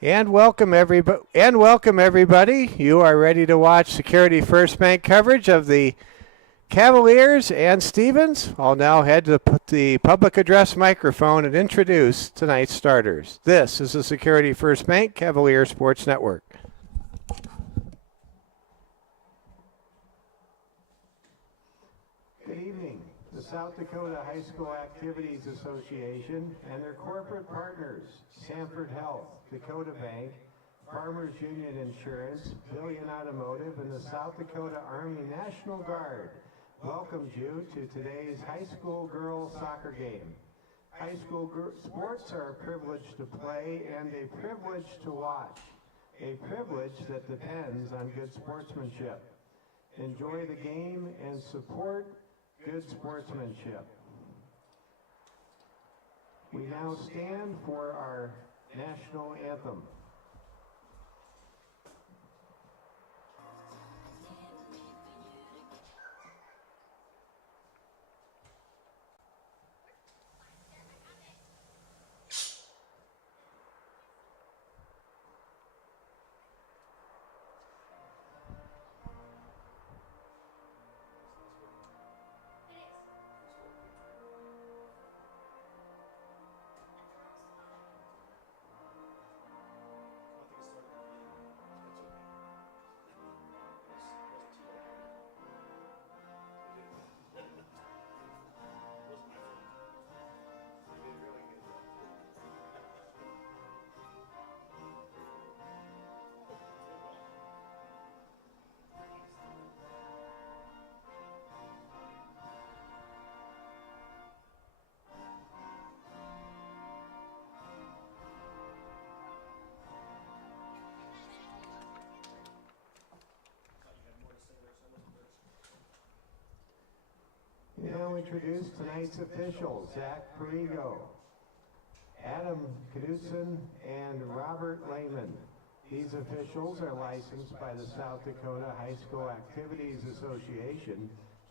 And welcome everybody. You are ready to watch Security First Bank coverage of the Cavaliers and Stevens. I'll now head to the public address microphone and introduce tonight's starters. This is the Security First Bank Cavalier Sports Network. Good evening. The South Dakota High School Activities Association and their corporate partners, Sanford Health, Dakota Bank, Farmers Union Insurance, Billion Automotive, and the South Dakota Army National Guard welcomes you to today's high school girls soccer game. High school sports are a privilege to play and a privilege to watch, a privilege that depends on good sportsmanship. Enjoy the game and support good sportsmanship. We now stand for our national anthem. We now introduce tonight's officials, Zach Perigo, Adam Knudsen, and Robert Lehman. These officials are licensed by the South Dakota High School Activities Association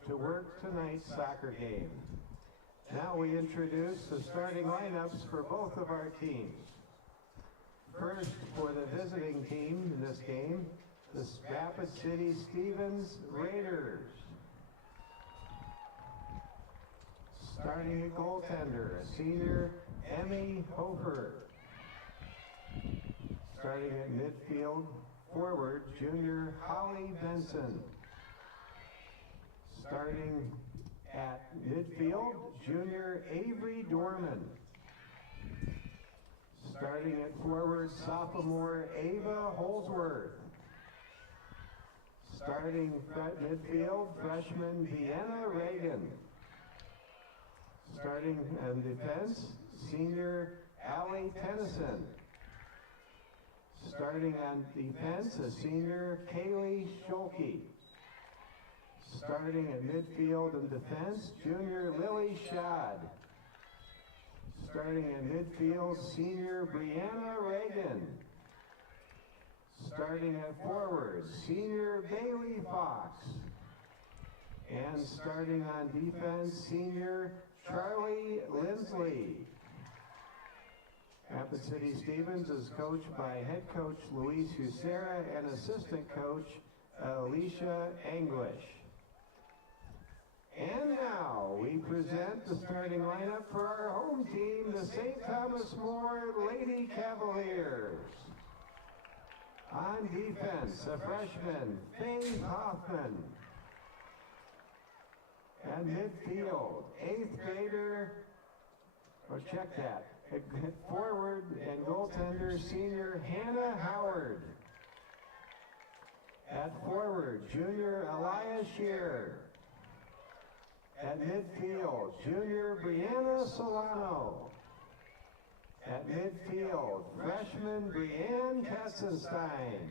to work tonight's soccer game. Now we introduce the starting lineups for both of our teams. First, for the visiting team in this game, the Rapid City Stevens Raiders. Starting at goaltender, a senior, Emmy Hofer. Starting at midfield, forward, junior, Holly Benson. Starting at midfield, junior, Avery Dorman. Starting at forward, sophomore, Ava Holsworth. Starting at midfield, freshman, Vienna Reagan. Starting in defense, senior Allie Tennyson. Starting on defense, a senior Kaylee Schulke. Starting at midfield and defense, junior Lily Schad. Starting at midfield, senior Brianna Reagan. Starting at forward, senior Bailey Fox. And starting on defense, senior Charlie Lindsley. Rapid City Stevens is coached by head coach Luis Hucera and assistant coach Alicia English. And now we present the starting lineup for our home team, the St. Thomas More Lady Cavaliers. On defense, a freshman, Faith Hoffman. At midfield, 8th grader, check that, forward and goaltender, senior Hannah Howard. At forward, junior Elias Shear. At midfield, junior Brianna Solano. At midfield, freshman Brianne Katzenstein.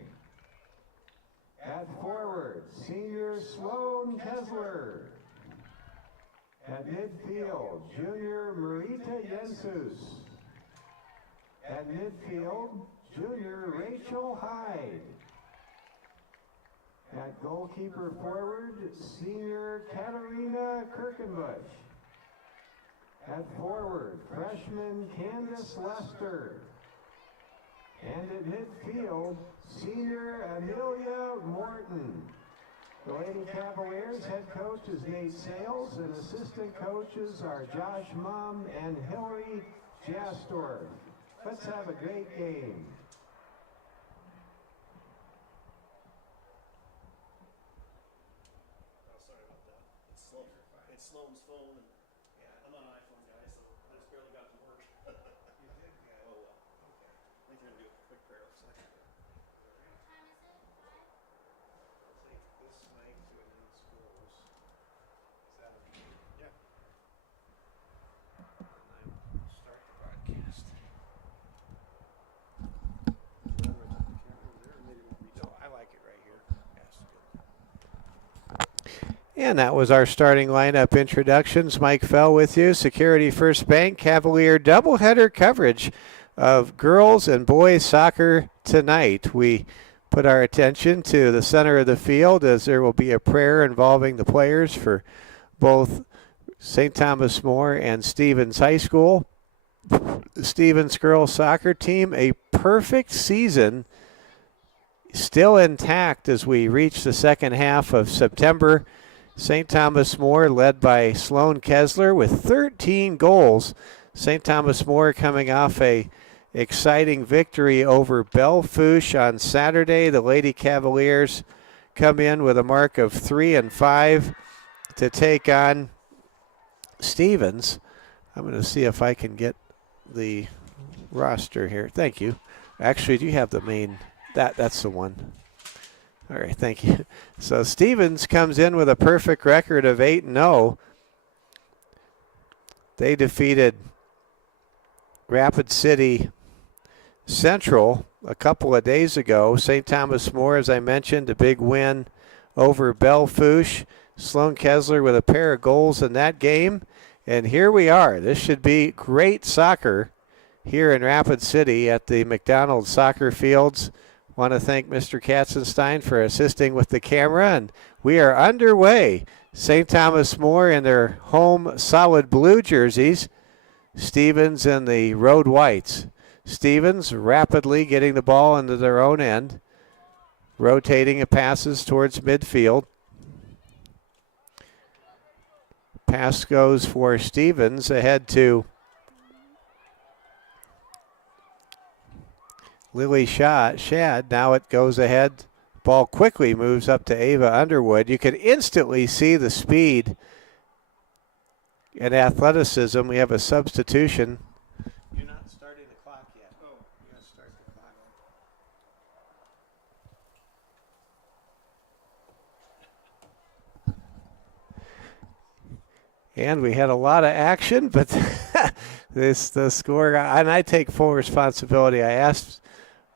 At forward, senior Sloan Kessler. At midfield, junior Marita Jensus. At midfield, junior Rachel Hyde. At goalkeeper forward, senior Katarina Kirkenbush. At forward, freshman Candace Lester. And at midfield, senior Amelia Morton. The Lady Cavaliers head coach is Nate Sales, and assistant coaches are Josh Mum and Hillary Jastorf. Let's have a great game. Oh, sorry about that. It's Sloan's phone, and I'm not an iPhone guy, so I just barely got to work. You did good. Oh, well. Okay. I think we're going to do a quick prayer of second. And that was our starting lineup introductions. Mike Fell with you. Security First Bank Cavalier doubleheader coverage of girls and boys soccer tonight. We put our attention to the center of the field as there will be a prayer involving the players for both St. Thomas More and Stevens High School. Stevens girls soccer team, a perfect season still intact as we reach the second half of September. St. Thomas More led by Sloan Kessler with 13 goals. St. Thomas More coming off a exciting victory over Belle-Fourche on Saturday. The Lady Cavaliers come in with a mark of 3-5 to take on Stevens. I'm going to see if I can get the roster here. Thank you. Actually, do you have the main? That's the one. All right, thank you. So Stevens comes in with a perfect record of 8-0. They defeated Rapid City Central a couple of days ago. St. Thomas More, as I mentioned, a big win over Belle-Fourche. Sloan Kessler with a pair of goals in that game. And here we are. This should be great soccer here in Rapid City at the McDonald Soccer Fields. Want to thank Mr. Katzenstein for assisting with the camera, and we are underway. St. Thomas More in their home solid blue jerseys. Stevens in the road whites. Stevens rapidly getting the ball into their own end, rotating it passes towards midfield. Pass goes for Stevens ahead to Lily Shad. Now it goes ahead. Ball quickly moves up to Ava Underwood. You can instantly see the speed and athleticism. We have a substitution. You're not starting the clock yet. Oh, you got to start the clock. And we had a lot of action, but the score, and I take full responsibility. I asked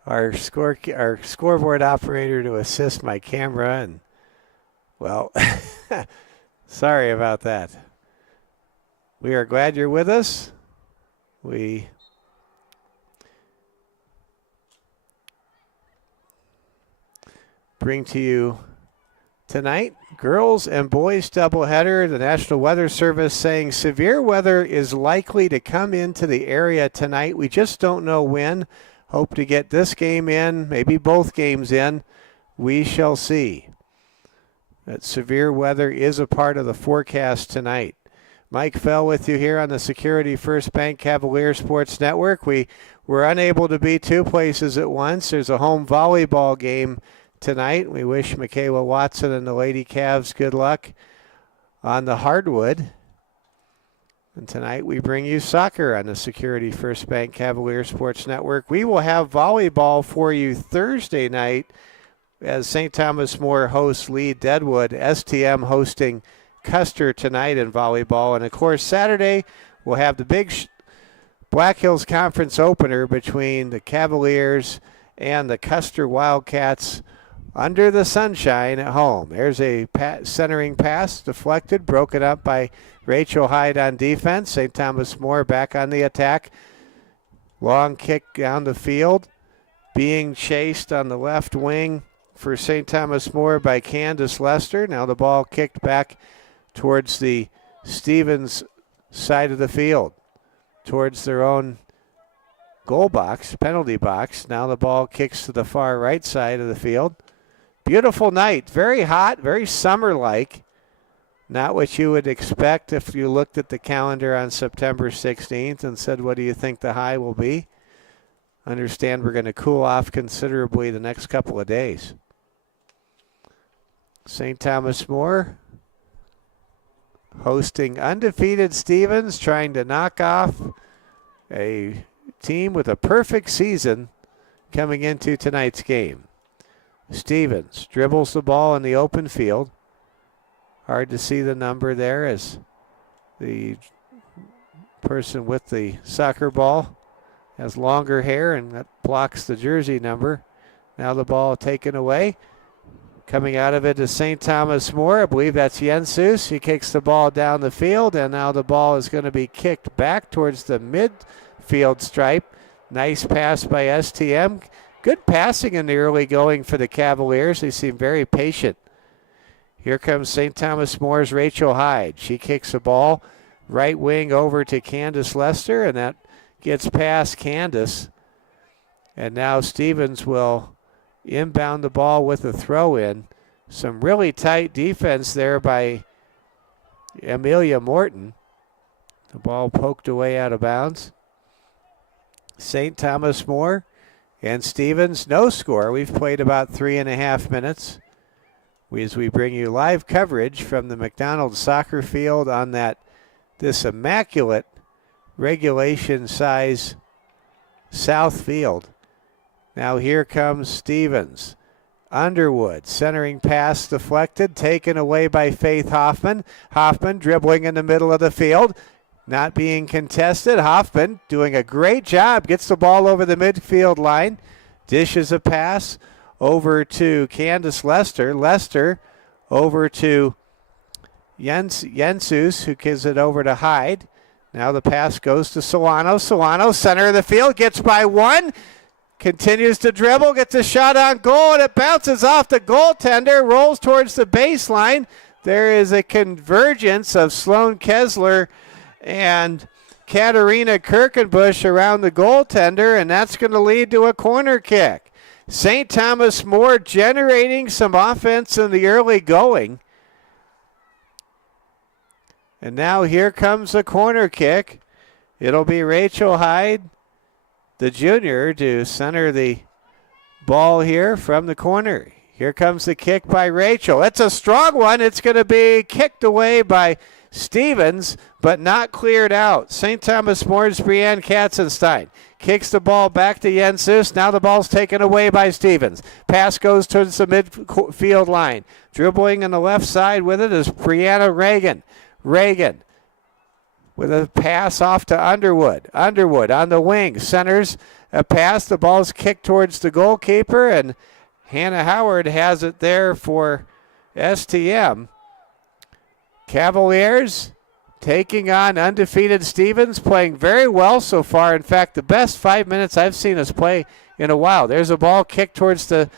our scoreboard operator to assist my camera, and well, sorry about that. We are glad you're with us. We bring to you tonight girls and boys doubleheader. The National Weather Service saying severe weather is likely to come into the area tonight. We just don't know when. Hope to get this game in, maybe both games in. We shall see. That severe weather is a part of the forecast tonight. Mike Fell with you here on the Security First Bank Cavalier Sports Network. We were unable to be two places at once. There's a home volleyball game tonight. We wish Michaela Watson and the Lady Cavs good luck on the hardwood. And tonight we bring you soccer on the Security First Bank Cavalier Sports Network. We will have volleyball for you Thursday night as St. Thomas More hosts Lee Deadwood. STM hosting Custer tonight in volleyball. And, of course, Saturday we'll have the big Black Hills Conference opener between the Cavaliers and the Custer Wildcats under the sunshine at home. There's a centering pass deflected, broken up by Rachel Hyde on defense. St. Thomas More back on the attack. Long kick down the field. Being chased on the left wing for St. Thomas More by Candace Lester. Now the ball kicked back towards the Stevens side of the field, towards their own goal box, penalty box. Now the ball kicks to the far right side of the field. Beautiful night. Very hot, very summer-like. Not what you would expect if you looked at the calendar on September 16th and said, what do you think the high will be? Understand we're going to cool off considerably the next couple of days. St. Thomas More hosting undefeated Stevens, trying to knock off a team with a perfect season coming into tonight's game. Stevens dribbles the ball in the open field. Hard to see the number there as the person with the soccer ball has longer hair and that blocks the jersey number. Now the ball taken away. Coming out of it is St. Thomas More. I believe that's Jensus. He kicks the ball down the field, and now the ball is going to be kicked back towards the midfield stripe. Nice pass by STM. Good passing in the early going for the Cavaliers. They seem very patient. Here comes St. Thomas More's Rachel Hyde. She kicks the ball right wing over to Candace Lester, and that gets past Candace. And now Stevens will inbound the ball with a throw-in. Some really tight defense there by Amelia Morton. The ball poked away out of bounds. St. Thomas More and Stevens, no score. We've played about 3.5 minutes. As we bring you live coverage from the McDonald soccer field on this immaculate regulation size south field. Now here comes Stevens. Underwood, centering pass deflected, taken away by Faith Hoffman. Hoffman dribbling in the middle of the field, not being contested. Hoffman doing a great job, gets the ball over the midfield line, dishes a pass over to Candace Lester. Lester over to Jensus, who gives it over to Hyde. Now the pass goes to Solano. Solano, center of the field, gets by one. Continues to dribble, gets a shot on goal, and it bounces off the goaltender, rolls towards the baseline. There is a convergence of Sloan Kessler and Katarina Kirkenbush around the goaltender, and that's going to lead to a corner kick. St. Thomas More generating some offense in the early going. And now here comes a corner kick. It'll be Rachel Hyde, the junior, to center the ball here from the corner. Here comes the kick by Rachel. It's a strong one. It's going to be kicked away by Stevens, but not cleared out. St. Thomas More's Brianne Katzenstein kicks the ball back to Jensus. Now the ball's taken away by Stevens. Pass goes towards the midfield line. Dribbling on the left side with it is Brianna Reagan. Reagan with a pass off to Underwood. Underwood on the wing, centers a pass. The ball's kicked towards the goalkeeper, and Hannah Howard has it there for STM. Cavaliers taking on undefeated Stevens, playing very well so far. In fact, the best 5 minutes I've seen us play in a while. There's a ball kicked towards the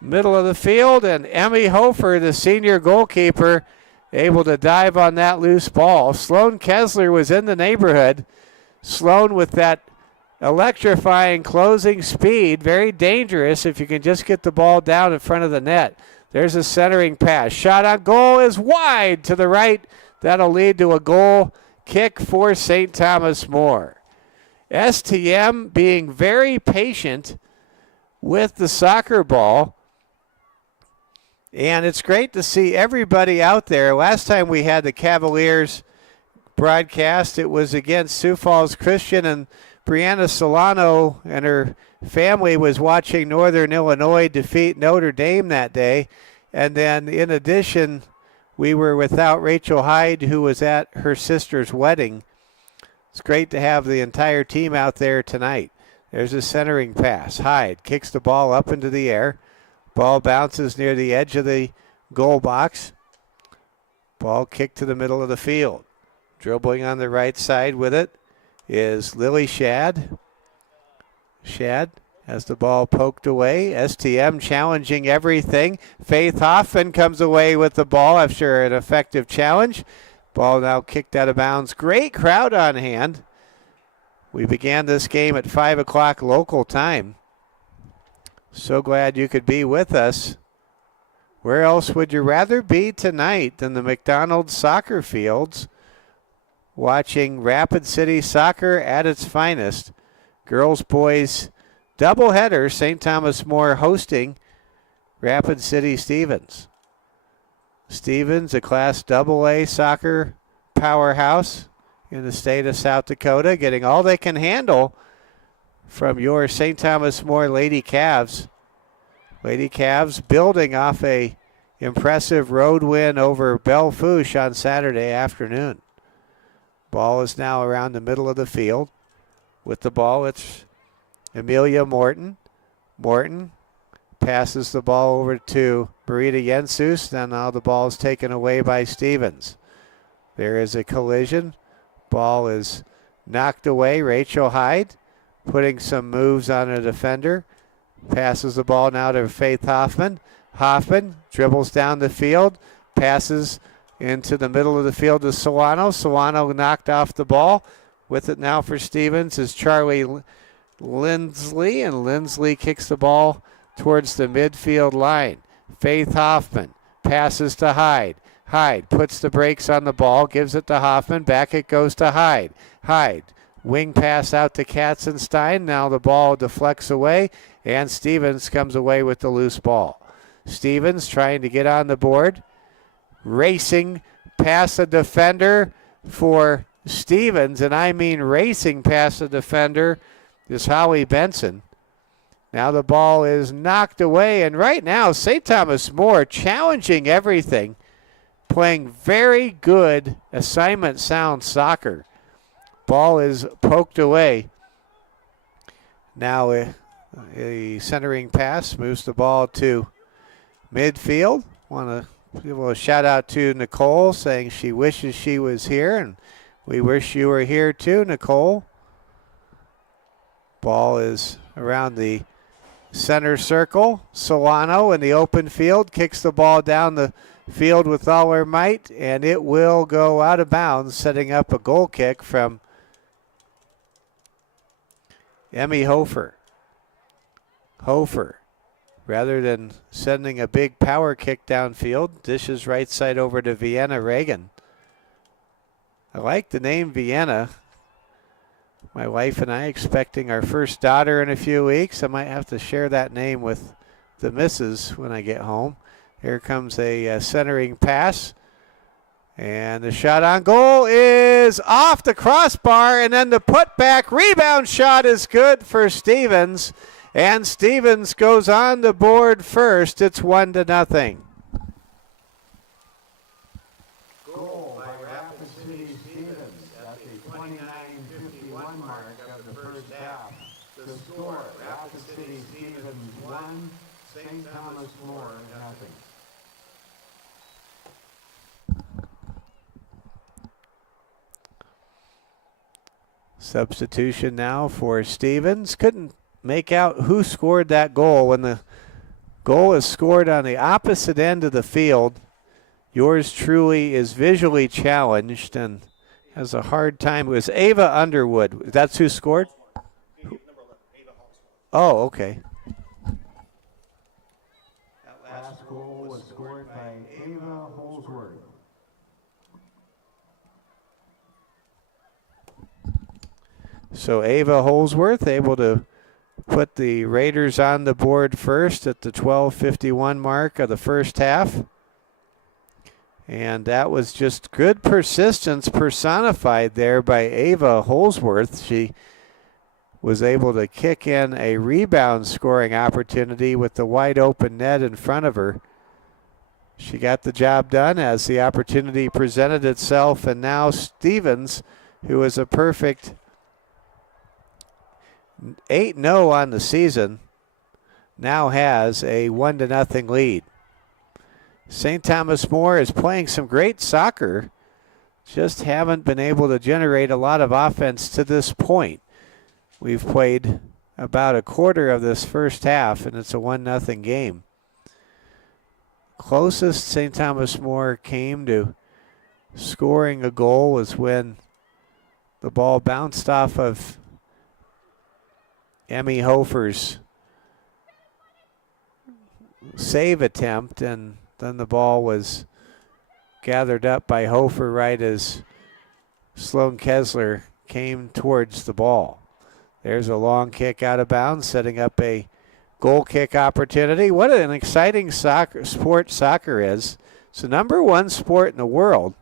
middle of the field, and Emmy Hofer, the senior goalkeeper, able to dive on that loose ball. Sloan Kessler was in the neighborhood. Sloan with that electrifying closing speed, very dangerous if you can just get the ball down in front of the net. There's a centering pass. Shot on goal is wide to the right. That'll lead to a goal kick for St. Thomas More. STM being very patient with the soccer ball. And it's great to see everybody out there. Last time we had the Cavaliers broadcast, it was against Sioux Falls Christian, and Brianna Solano and her family was watching Northern Illinois defeat Notre Dame that day. And then in addition, we were without Rachel Hyde, who was at her sister's wedding. It's great to have the entire team out there tonight. There's a centering pass. Hyde kicks the ball up into the air. Ball bounces near the edge of the goal box. Ball kicked to the middle of the field. Dribbling on the right side with it is Lily Shad. Shad has the ball poked away. STM challenging everything. Faith Hoffman comes away with the ball after an effective challenge. Ball now kicked out of bounds. Great crowd on hand. We began this game at 5 o'clock local time. So glad you could be with us. Where else would you rather be tonight than the McDonald's soccer fields, watching Rapid City soccer at its finest? Girls, boys, doubleheader. St. Thomas More hosting Rapid City Stevens. Stevens, a Class AA soccer powerhouse in the state of South Dakota, getting all they can handle from your St. Thomas More Lady Cavs. Lady Cavs building off a impressive road win over Belle Fourche on Saturday afternoon. Ball is now around the middle of the field. With the ball, it's Amelia Morton. Morton passes the ball over to Marita Jensus. Now the ball is taken away by Stevens. There is a collision. Ball is knocked away. Rachel Hyde putting some moves on a defender. Passes the ball now to Faith Hoffman. Hoffman dribbles down the field. Passes into the middle of the field to Solano. Solano knocked off the ball. With it now for Stevens is Charlie Lindsley. And Lindsley kicks the ball towards the midfield line. Faith Hoffman passes to Hyde. Hyde puts the brakes on the ball, gives it to Hoffman. Back it goes to Hyde. Hyde, wing pass out to Katzenstein. Now the ball deflects away, and Stevens comes away with the loose ball. Stevens trying to get on the board. Racing past the defender for Stevens, and I mean racing past the defender, is Holly Benson. Now the ball is knocked away, and right now St. Thomas More challenging everything, playing very good assignment sound soccer. Ball is poked away. Now a centering pass moves the ball to midfield. Want to give a shout out to Nicole, saying she wishes she was here, and we wish you were here too, Nicole. Ball is around the center circle. Solano in the open field kicks the ball down the field with all her might, and it will go out of bounds, setting up a goal kick from Emmy Hofer. Hofer, rather than sending a big power kick downfield, dishes right side over to Vienna Reagan. I like the name Vienna. My wife and I expecting our first daughter in a few weeks. I might have to share that name with the missus when I get home. Here comes a centering pass. And the shot on goal is off the crossbar, and then the putback rebound shot is good for Stevens. And Stevens goes on the board first. It's 1-0. Goal by Rapid City Stevens at the 29:51 mark of the first half. The score, Rapid City Stevens 1, St. Thomas More 0. Substitution now for Stevens. Couldn't make out who scored that goal. When the goal is scored on the opposite end of the field, yours truly is visually challenged and has a hard time. It was Ava Underwood. That's who scored? Oh, okay. That last goal was scored by Ava Holsworth. So Ava Holsworth able to put the Raiders on the board first at the 12:51 mark of the first half. And that was just good persistence personified there by Ava Holsworth. She was able to kick in a rebound scoring opportunity with the wide open net in front of her. She got the job done as the opportunity presented itself, and now Stevens, who is a perfect 8-0 on the season, now has a 1-0 lead. St. Thomas More is playing some great soccer, just haven't been able to generate a lot of offense to this point. We've played about a quarter of this first half, and it's a 1-0 game. Closest St. Thomas More came to scoring a goal was when the ball bounced off of Emmy Hofer's save attempt, and then the ball was gathered up by Hofer right as Sloan Kessler came towards the ball. There's a long kick out of bounds, setting up a goal kick opportunity. What an exciting sport soccer is. It's the #1 sport in the world.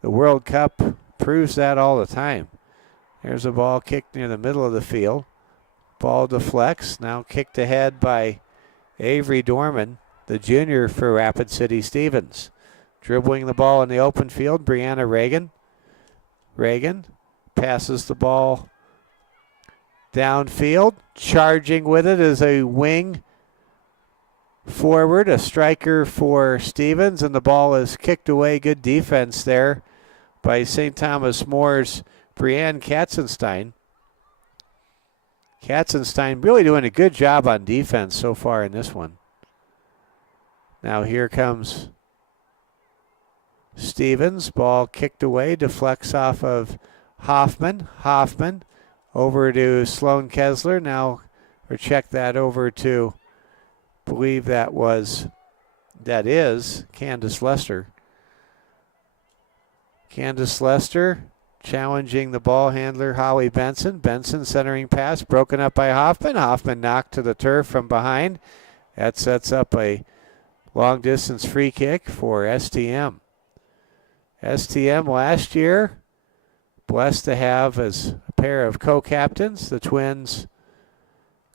The World Cup proves that all the time. There's a ball kicked near the middle of the field. Ball deflects, now kicked ahead by Avery Dorman, the junior for Rapid City Stevens. Dribbling the ball in the open field, Brianna Reagan. Reagan passes the ball downfield. Charging with it is a wing forward, a striker for Stevens, and the ball is kicked away. Good defense there by St. Thomas More's Brianne Katzenstein. Katzenstein really doing a good job on defense so far in this one. Now here comes Stevens. Ball kicked away, deflects off of Hoffman. Hoffman over to Sloan Kessler. Now, or check that over to, believe that is Candace Lester. Candace Lester challenging the ball handler, Holly Benson. Benson centering pass, broken up by Hoffman. Hoffman knocked to the turf from behind. That sets up a long distance free kick for STM. STM last year, blessed to have as a pair of co-captains, the twins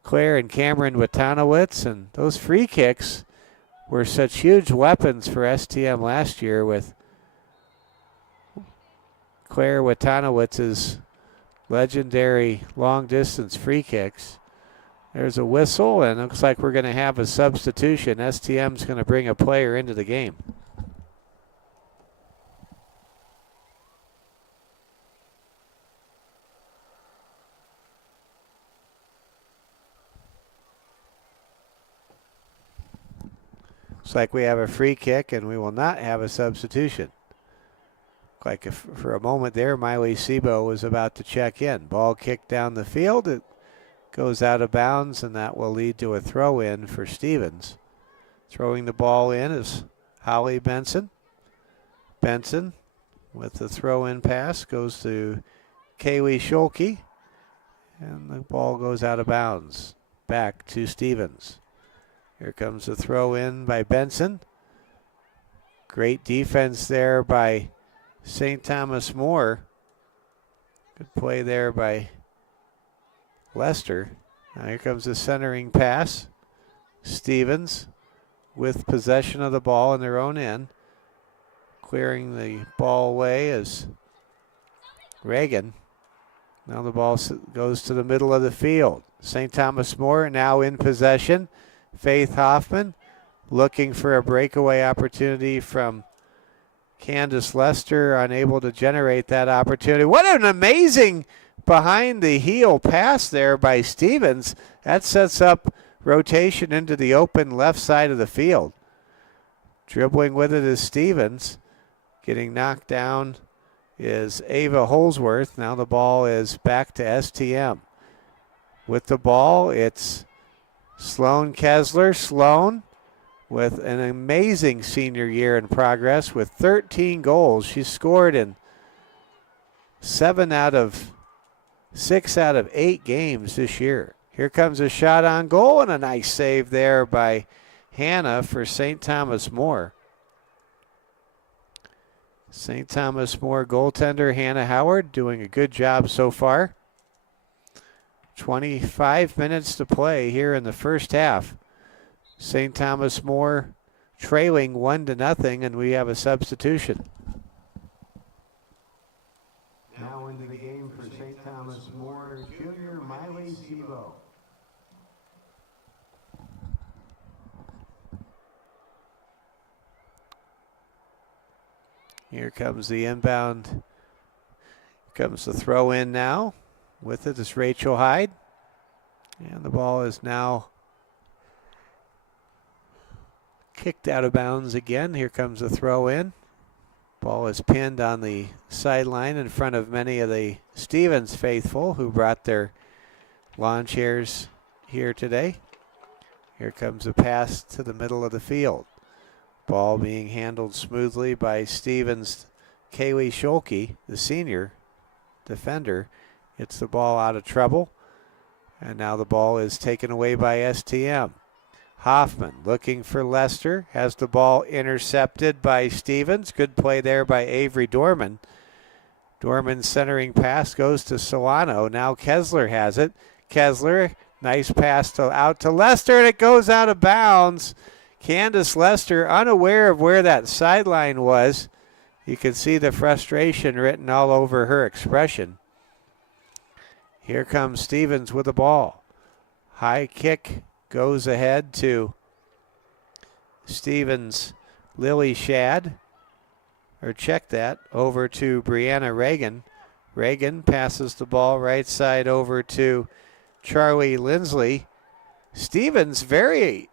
Claire and Cameron Watanowitz, and those free kicks were such huge weapons for STM last year with Claire Watanowitz's legendary long-distance free kicks. There's a whistle, and it looks like we're going to have a substitution. STM's going to bring a player into the game. Looks like we have a free kick, and we will not have a substitution. Like if, for a moment there, Miley Sebo was about to check in. Ball kicked down the field. It goes out of bounds, and that will lead to a throw-in for Stevens. Throwing the ball in is Holly Benson. Benson with the throw-in pass goes to Kaylee Schulke, and the ball goes out of bounds. Back to Stevens. Here comes the throw-in by Benson. Great defense there by St. Thomas More. Good play there by Lester. Now here comes the centering pass. Stevens with possession of the ball in their own end. Clearing the ball away is Reagan. Now the ball goes to the middle of the field. St. Thomas More now in possession. Faith Hoffman looking for a breakaway opportunity from Candace Lester, unable to generate that opportunity. What an amazing behind the heel pass there by Stevens. That sets up rotation into the open left side of the field. Dribbling with it is Stevens. Getting knocked down is Ava Holsworth. Now the ball is back to STM. With the ball, it's Sloan Kessler. Sloan with an amazing senior year in progress with 13 goals. She's scored in 6 out of 8 games this year. Here comes a shot on goal, and a nice save there by Hannah for St. Thomas More. St. Thomas More goaltender Hannah Howard doing a good job so far. 25 minutes to play here in the first half. St. Thomas More trailing 1-0, and we have a substitution. Now into the game for St. Thomas More, junior Miley Sebo. Here comes the inbound. Here comes the throw in now. With it is Rachel Hyde. And the ball is now kicked out of bounds again. Here comes the throw in. Ball is pinned on the sideline in front of many of the Stevens faithful who brought their lawn chairs here today. Here comes a pass to the middle of the field. Ball being handled smoothly by Stevens. Kaylee Scholke, the senior defender, gets the ball out of trouble. And now the ball is taken away by STM. Hoffman looking for Lester. Has the ball intercepted by Stevens. Good play there by Avery Dorman. Dorman's centering pass goes to Solano. Now Kessler has it. Kessler, nice pass out to Lester, and it goes out of bounds. Candace Lester, unaware of where that sideline was. You can see the frustration written all over her expression. Here comes Stevens with the ball. High kick goes ahead to Stevens' Lily Shad. Or check that, over to Brianna Reagan. Reagan passes the ball right side over to Charlie Lindsley. Stevens very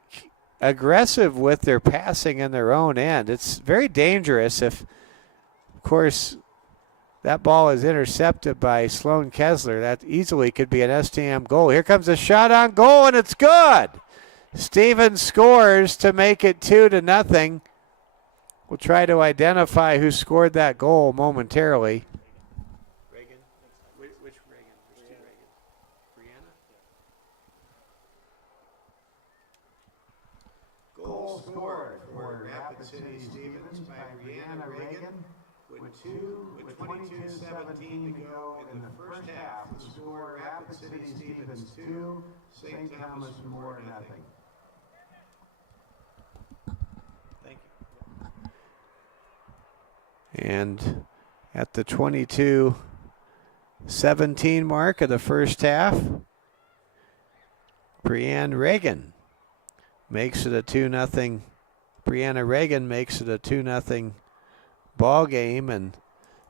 aggressive with their passing in their own end. It's very dangerous if, of course, that ball is intercepted by Sloan Kessler. That easily could be an STM goal. Here comes a shot on goal, and it's good. Stevens scores to make it 2-0. We'll try to identify who scored that goal momentarily. Reagan? Which Reagan? There's two Reagans. Brianna? Goal scored for Rapid City Stevens by Brianna Reagan with 22:17 to go in the first half. The score, Rapid City Stevens 2, St. Thomas More nothing. Thank you. And at the 22:17 mark of the first half, Brianna Reagan makes it a 2-0. Brianna Reagan makes it a 2-0 ball game, and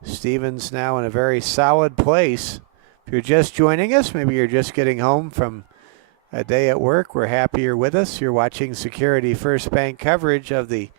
Stevens now in a very solid place. If you're just joining us, maybe you're just getting home from a day at work, we're happy you're with us. You're watching Security First Bank coverage of the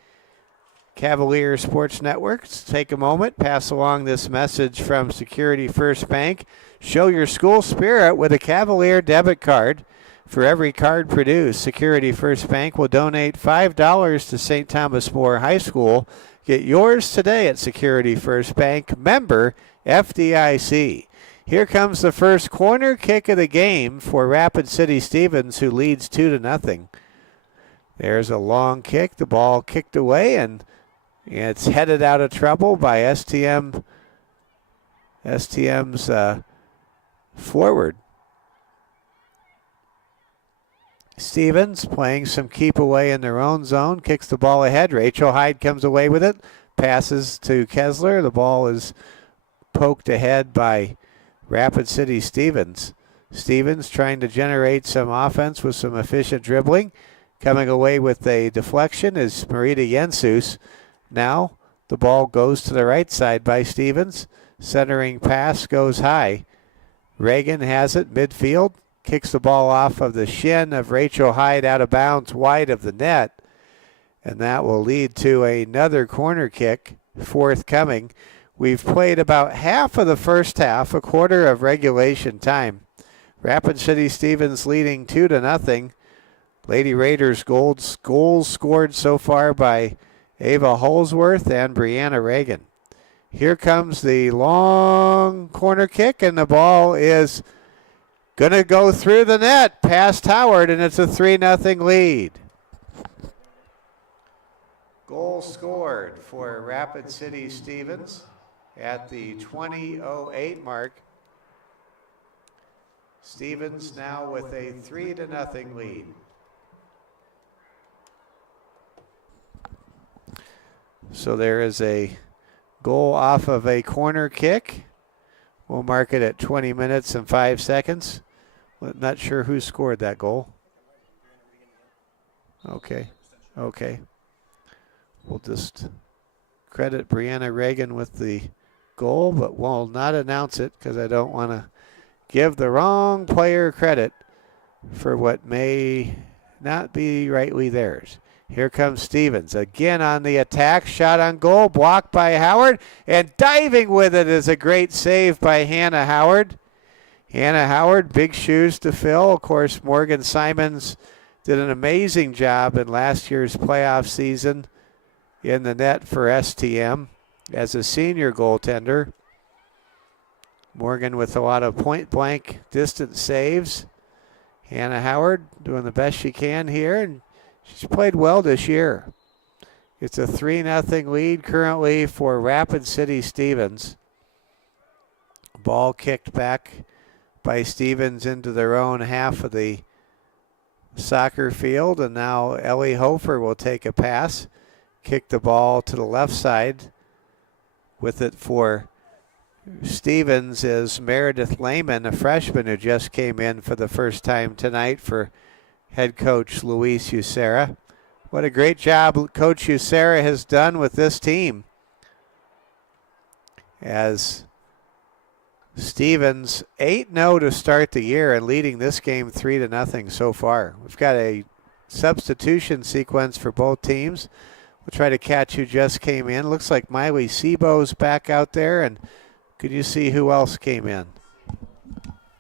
Cavalier Sports Network. Let's take a moment, pass along this message from Security First Bank. Show your school spirit with a Cavalier debit card. For every card produced, Security First Bank will donate $5 to St. Thomas More High School. Get yours today at Security First Bank, member FDIC. Here comes the first corner kick of the game for Rapid City Stevens, who leads 2-0. There's a long kick. The ball kicked away, and it's headed out of trouble by STM's forward. Stevens playing some keep away in their own zone, kicks the ball ahead. Rachel Hyde comes away with it, passes to Kessler. The ball is poked ahead by Rapid City Stevens. Stevens trying to generate some offense with some efficient dribbling. Coming away with a deflection is Marita Jensus. Now the ball goes to the right side by Stevens. Centering pass goes high. Reagan has it midfield. Kicks the ball off of the shin of Rachel Hyde out of bounds wide of the net. And that will lead to another corner kick forthcoming. We've played about half of the first half, a quarter of regulation time. Rapid City Stevens leading 2-0. Lady Raiders goals scored so far by Ava Holsworth and Brianna Reagan. Here comes the long corner kick, and the ball is going to go through the net past Howard, and it's a 3-0 lead. Goal scored for Rapid City Stevens at the 20:08 mark. Stevens now with a 3-0 lead. So there is a goal off of a corner kick. We'll mark it at 20 minutes and 5 seconds. Not sure who scored that goal. Okay. We'll just credit Brianna Reagan with the goal, but we'll not announce it because I don't want to give the wrong player credit for what may not be rightly theirs. Here comes Stevens again on the attack. Shot on goal, blocked by Howard, and diving with it is a great save by Hannah Howard. Hannah Howard, big shoes to fill. Of course, Morgan Simons did an amazing job in last year's playoff season in the net for STM as a senior goaltender. Morgan with a lot of point-blank distance saves. Hannah Howard doing the best she can here, and she's played well this year. It's a 3-0 lead currently for Rapid City Stevens. Ball kicked back by Stevens into their own half of the soccer field, and now Ellie Hofer will take a pass, kick the ball to the left side. With it for Stevens is Meredith Lehman, a freshman who just came in for the first time tonight for head coach Luis Ucera. What a great job Coach Ucera has done with this team, as Stevens 8-0 to start the year and leading this game 3-0 so far. We've got a substitution sequence for both teams. We'll try to catch who just came in. Looks like Miley Sebo's back out there, and could you see who else came in?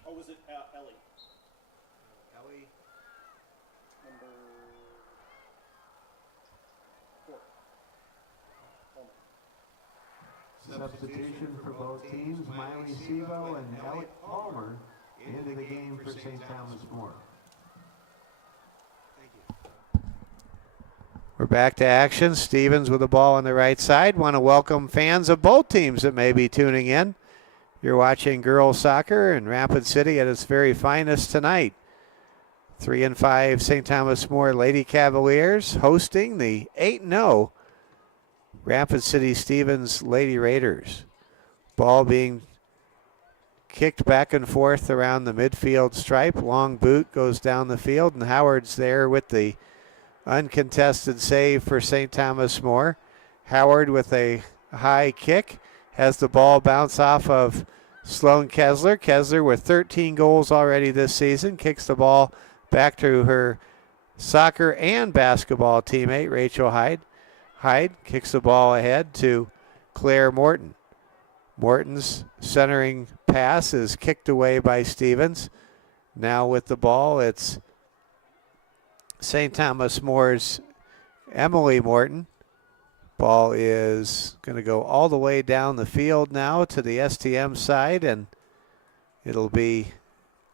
Oh, was it Ellie? Ellie. Number 4. Substitution for both teams, Miley Sebo and Ellie Palmer into the game for St. Thomas More. We're back to action. Stevens with the ball on the right side. Want to welcome fans of both teams that may be tuning in. You're watching girls soccer in Rapid City at its very finest tonight. 3-5 St. Thomas More Lady Cavaliers hosting the 8-0 Rapid City Stevens Lady Raiders. Ball being kicked back and forth around the midfield stripe. Long boot goes down the field, and Howard's there with the uncontested save for St. Thomas More. Howard with a high kick has the ball bounce off of Sloan Kessler. Kessler with 13 goals already this season kicks the ball back to her soccer and basketball teammate Rachel Hyde. Hyde kicks the ball ahead to Claire Morton. Morton's centering pass is kicked away by Stevens. Now with the ball, it's St. Thomas More's Emily Morton. Ball is going to go all the way down the field now to the STM side, and it'll be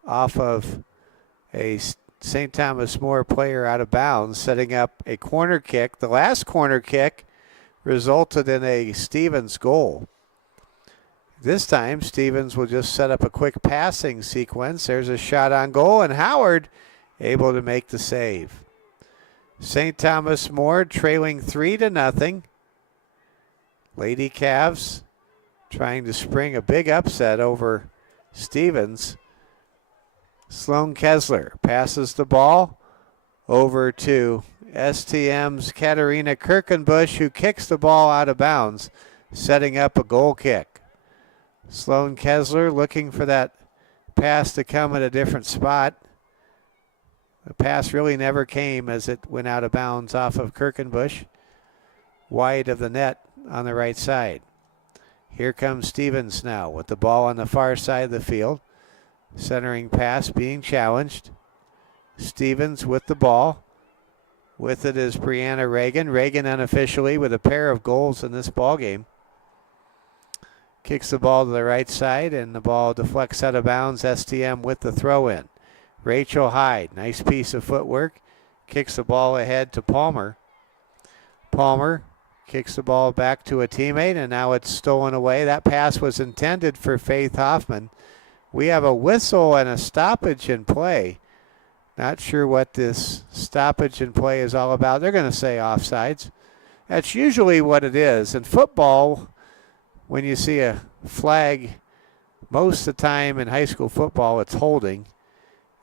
off of a St. Thomas More player out of bounds, setting up a corner kick. The last corner kick resulted in a Stevens goal. This time, Stevens will just set up a quick passing sequence. There's a shot on goal, and Howard able to make the save. St. Thomas More trailing 3-0. Lady Cavs trying to spring a big upset over Stevens. Sloan Kessler passes the ball over to STM's Katarina Kirkenbush, who kicks the ball out of bounds, setting up a goal kick. Sloan Kessler looking for that pass to come at a different spot. The pass really never came as it went out of bounds off of Kirkenbush, wide of the net on the right side. Here comes Stevens now with the ball on the far side of the field. Centering pass being challenged. Stevens with the ball. With it is Brianna Reagan. Reagan unofficially with a pair of goals in this ball game. Kicks the ball to the right side, and the ball deflects out of bounds. STM with the throw-in. Rachel Hyde, nice piece of footwork. Kicks the ball ahead to Palmer. Palmer kicks the ball back to a teammate, and now it's stolen away. That pass was intended for Faith Hoffman. We have a whistle and a stoppage in play. Not sure what this stoppage in play is all about. They're going to say offsides. That's usually what it is. In football, when you see a flag, most of the time in high school football, it's holding.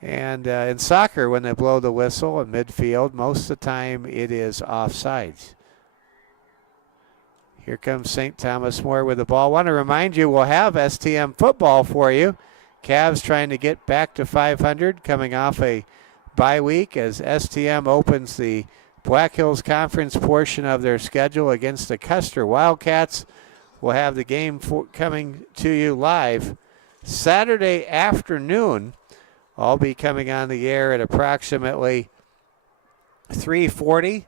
And in soccer, when they blow the whistle in midfield, most of the time it is offsides. Here comes St. Thomas More with the ball. Want to remind you, we'll have STM football for you. Cavs trying to get back to 500, coming off a bye week as STM opens the Black Hills Conference portion of their schedule against the Custer Wildcats. We'll have the game coming to you live Saturday afternoon, I'll be coming on the air at approximately 3:40.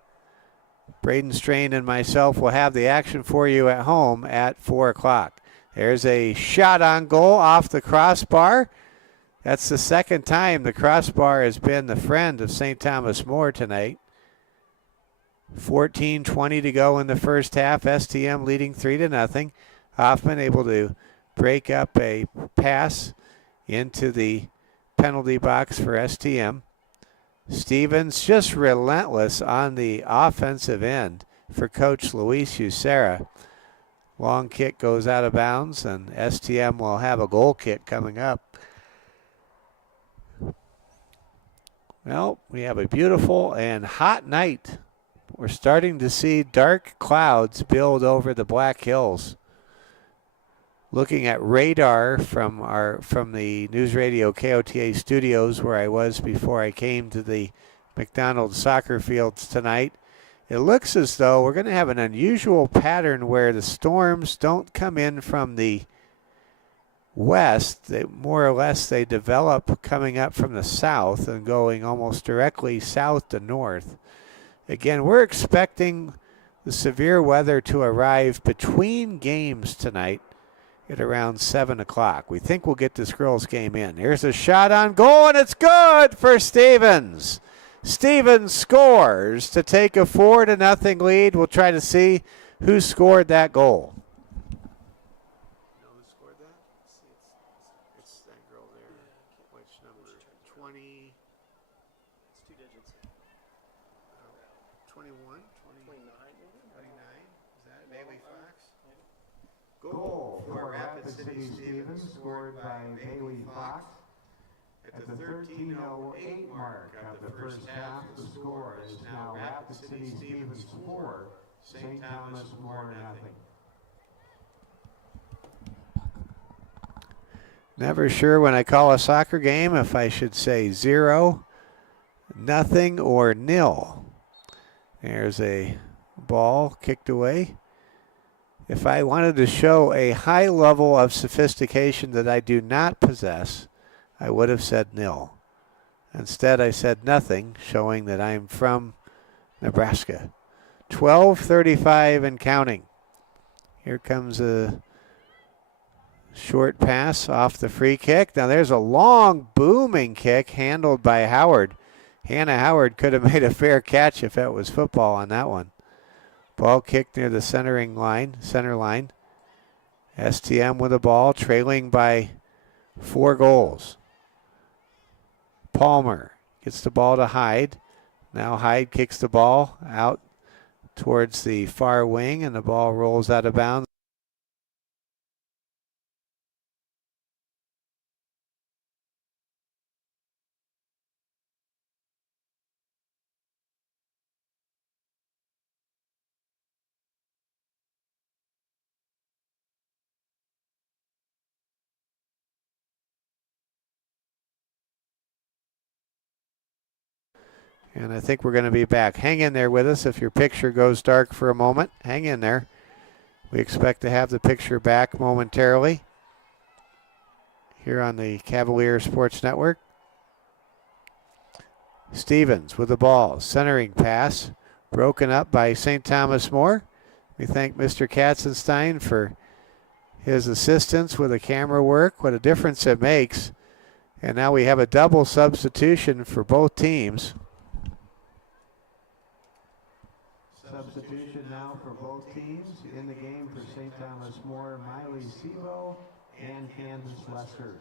Braden Strain and myself will have the action for you at home at 4 o'clock. There's a shot on goal off the crossbar. That's the second time the crossbar has been the friend of St. Thomas More tonight. 14:20 to go in the first half. STM leading 3-0. Hoffman able to break up a pass into the penalty box for STM. Stevens just relentless on the offensive end for Coach Luis Ucera. Long kick goes out of bounds, and STM will have a goal kick coming up. Well, we have a beautiful and hot night. We're starting to see dark clouds build over the Black Hills. Looking at radar from the News Radio KOTA studios where I was before I came to the McDonald soccer fields tonight, it looks as though we're going to have an unusual pattern where the storms don't come in from the west. They, more or less, they develop coming up from the south and going almost directly south to north. Again, we're expecting the severe weather to arrive between games tonight at around 7 o'clock. We think we'll get this girls' game in. Here's a shot on goal, and it's good for Stevens. Stevens scores to take a 4-0 lead. We'll try to see who scored that goal. Goal for Rapid City Stevens, scored by Bailey Fox. At the 13:08 mark of the first half, the score is now Rapid City Stevens 4, St. Thomas More 0. Never sure when I call a soccer game if I should say 0, nothing, or nil. There's a ball kicked away. If I wanted to show a high level of sophistication that I do not possess, I would have said nil. Instead, I said nothing, showing that I'm from Nebraska. 12:35 and counting. Here comes a short pass off the free kick. Now there's a long booming kick handled by Howard. Hannah Howard could have made a fair catch if it was football on that one. Ball kicked near the center line. STM with the ball, trailing by 4 goals. Palmer gets the ball to Hyde. Now Hyde kicks the ball out towards the far wing, and the ball rolls out of bounds. And I think we're going to be back. Hang in there with us. If your picture goes dark for a moment, hang in there. We expect to have the picture back momentarily here on the Cavalier Sports Network. Stevens with the ball. Centering pass. Broken up by St. Thomas More. We thank Mr. Katzenstein for his assistance with the camera work. What a difference it makes. And now we have a double substitution for both teams. Substitution now for both teams. In the game for St. Thomas More, Miley Sebo and Candace Lester.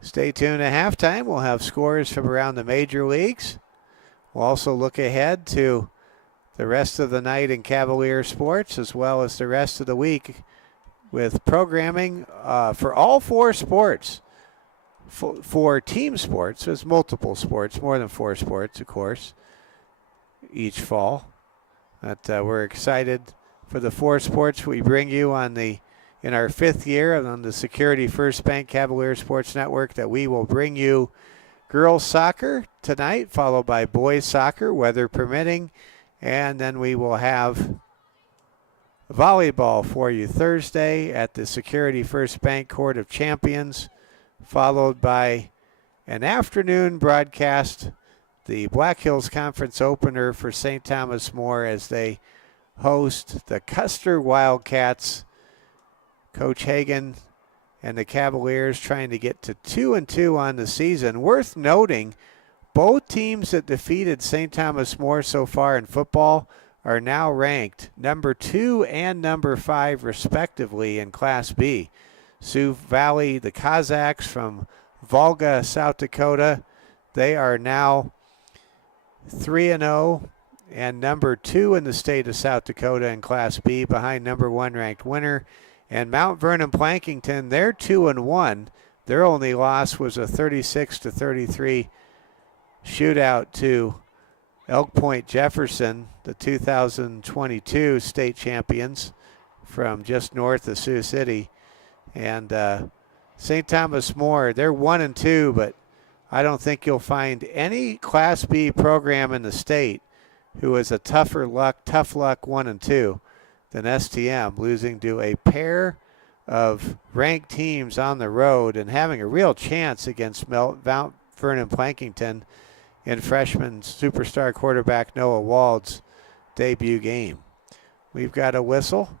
Stay tuned at halftime. We'll have scores from around the major leagues. We'll also look ahead to the rest of the night in Cavalier sports as well as the rest of the week with programming for all 4 sports. For team sports, there's multiple sports, more than 4 sports, of course, each fall. But we're excited for the 4 sports we bring you in our 5th year on the Security First Bank Cavalier Sports Network, that we will bring you girls soccer tonight, followed by boys soccer, weather permitting, and then we will have volleyball for you Thursday at the Security First Bank Court of Champions, followed by an afternoon broadcast, the Black Hills Conference opener for St. Thomas More as they host the Custer Wildcats. Coach Hagan and the Cavaliers trying to get to 2-2 on the season. Worth noting, both teams that defeated St. Thomas More so far in football are now ranked number 2 and number 5 respectively in Class B. Sioux Valley, the Cossacks from Volga, South Dakota, they are now 3-0 and number 2 in the state of South Dakota in Class B behind number 1 ranked Winter. And Mount Vernon Plankington, they're 2-1. Their only loss was a 36-33 shootout to Elk Point Jefferson, the 2022 state champions from just north of Sioux City. And St. Thomas More, they're 1-2, but I don't think you'll find any Class B program in the state who is a tough luck 1-2 than STM, losing to a pair of ranked teams on the road and having a real chance against Mount Vernon Plankington in freshman superstar quarterback Noah Wald's debut game. We've got a whistle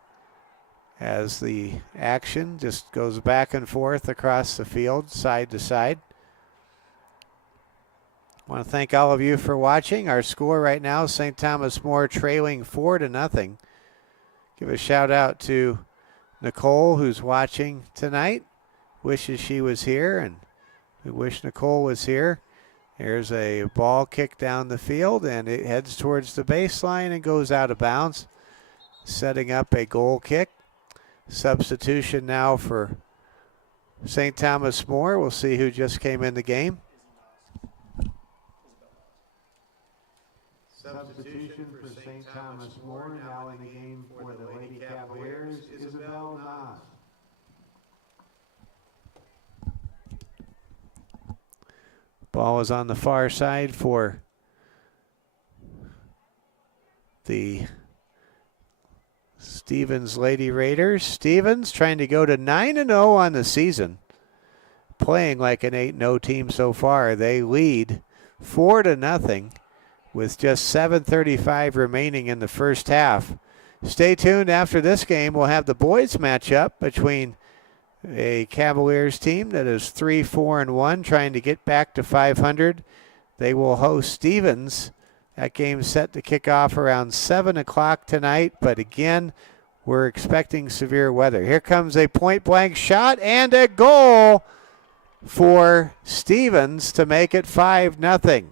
as the action just goes back and forth across the field, side to side. I want to thank all of you for watching. Our score right now, St. Thomas More trailing 4-0. Give a shout out to Nicole, who's watching tonight. Wishes she was here, and we wish Nicole was here. There's a ball kick down the field, and it heads towards the baseline and goes out of bounds, setting up a goal kick. Substitution now for St. Thomas More. We'll see who just came in the game. Substitution for St. Thomas More, now in the game for the Lady Cavaliers, Isabel Nas. Ball is on the far side for the Stevens Lady Raiders. Stevens trying to go to 9-0 on the season, playing like an 8-0 team so far. They lead 4-0. With just 7:35 remaining in the first half. Stay tuned. After this game, we'll have the boys matchup between a Cavaliers team that is 3-4-1, trying to get back to 500. They will host Stevens. That game's set to kick off around 7 o'clock tonight, but again, we're expecting severe weather. Here comes a point-blank shot and a goal for Stevens to make it 5-0.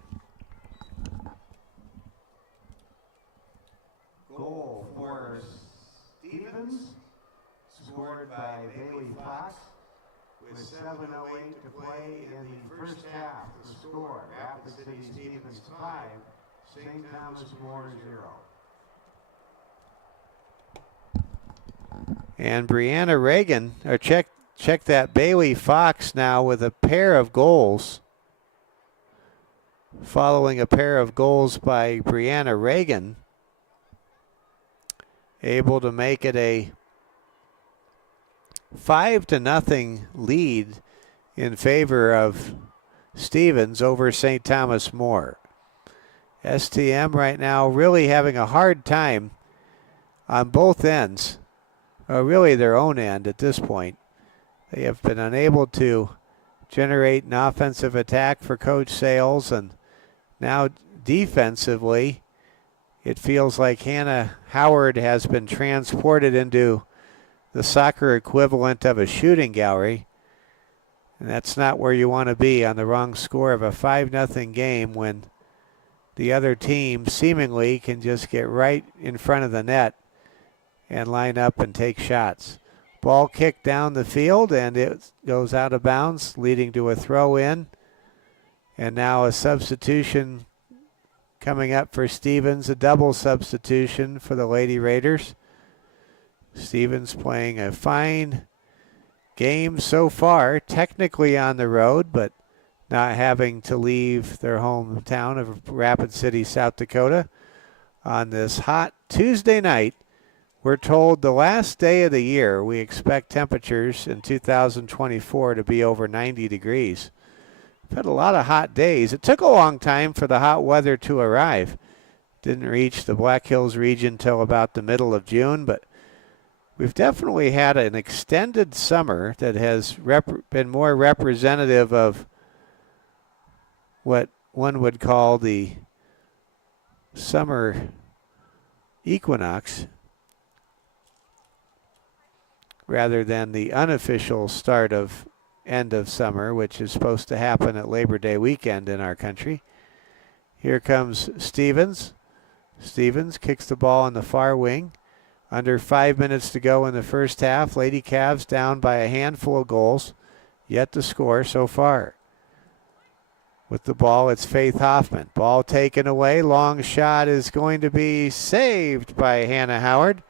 Goal for Stevens, scored by Bailey Fox, with 7:08 to play in the first half. The score, Rapid City Stevens 5, St. Thomas More 0. And Brianna Reagan, or check that, Bailey Fox now with a pair of goals. Following a pair of goals by Brianna Reagan, able to make it a 5-0 lead in favor of Stevens over St. Thomas More. STM right now really having a hard time on both ends, or really their own end at this point. They have been unable to generate an offensive attack for Coach Sales, and now defensively, it feels like Hannah Howard has been transported into the soccer equivalent of a shooting gallery. And that's not where you want to be, on the wrong score of a 5-0 game when the other team seemingly can just get right in front of the net and line up and take shots. Ball kicked down the field, and it goes out of bounds, leading to a throw in. And now a substitution coming up for Stevens, a double substitution for the Lady Raiders. Stevens playing a fine game so far, technically on the road, but not having to leave their hometown of Rapid City, South Dakota on this hot Tuesday night We're told the last day of the year, we expect temperatures in 2024 to be over 90 degrees. We've had a lot of hot days. It took a long time for the hot weather to arrive. Didn't reach the Black Hills region till about the middle of June, but we've definitely had an extended summer that has been more representative of what one would call the summer equinox rather than the unofficial start of end of summer, which is supposed to happen at Labor Day weekend in our country. Here comes Stevens. Stevens kicks the ball in the far wing. Under 5 minutes to go in the first half. Lady Cavs down by a handful of goals. Yet to score so far. With the ball, it's Faith Hoffman. Ball taken away. Long shot is going to be saved by Hannah Howard.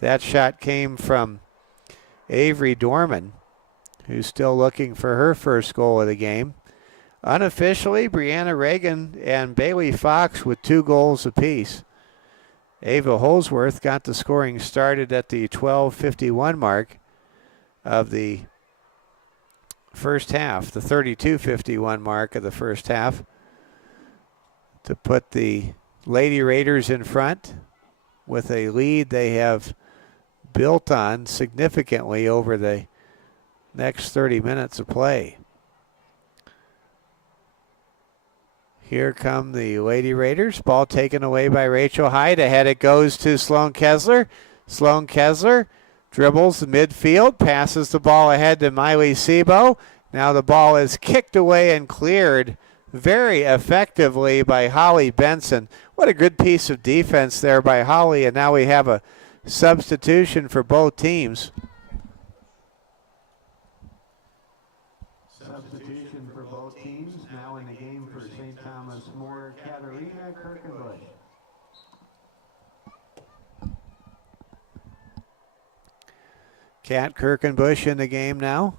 That shot came from Avery Dorman, who's still looking for her first goal of the game. Unofficially, Brianna Reagan and Bailey Fox with 2 goals apiece. Ava Holsworth got the scoring started at the 12:51 mark of the first half, the 32:51 mark of the first half, to put the Lady Raiders in front with a lead they have built on significantly over the next 30 minutes of play. Here come the Lady Raiders. Ball taken away by Rachel Hyde. Ahead it goes to Sloan Kessler. Sloan Kessler dribbles the midfield, passes the ball ahead to Miley Sebo. Now the ball is kicked away and cleared very effectively by Holly Benson. What a good piece of defense there by Holly, and now we have a substitution for both teams. Substitution for both teams. Now in the game for St. Thomas More, Katarina Kirkenbush. Kat Kirkenbush in the game now.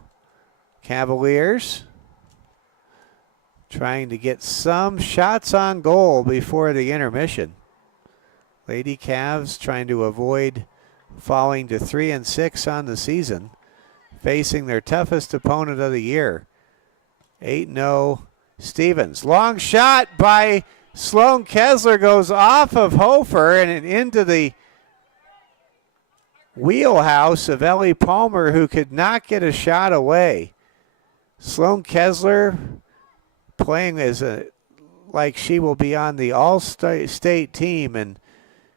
Cavaliers trying to get some shots on goal before the intermission. Lady Cavs trying to avoid falling to 3-6 on the season, facing their toughest opponent of the year. 8-0 Stevens. Long shot by Sloan Kessler goes off of Hofer and into the wheelhouse of Ellie Palmer, who could not get a shot away. Sloan Kessler playing like she will be on the all-state team in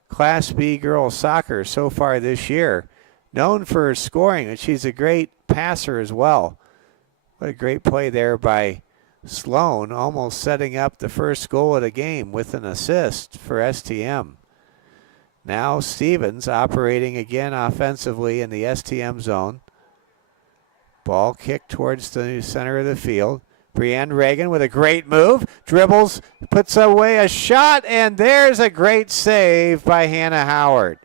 Class B girls soccer so far this year. Known for her scoring, and she's a great passer as well. What a great play there by Sloan, almost setting up the first goal of the game with an assist for STM. Now Stevens operating again offensively in the STM zone. Ball kicked towards the center of the field. Brianne Reagan with a great move. Dribbles, puts away a shot, and there's a great save by Hannah Howard.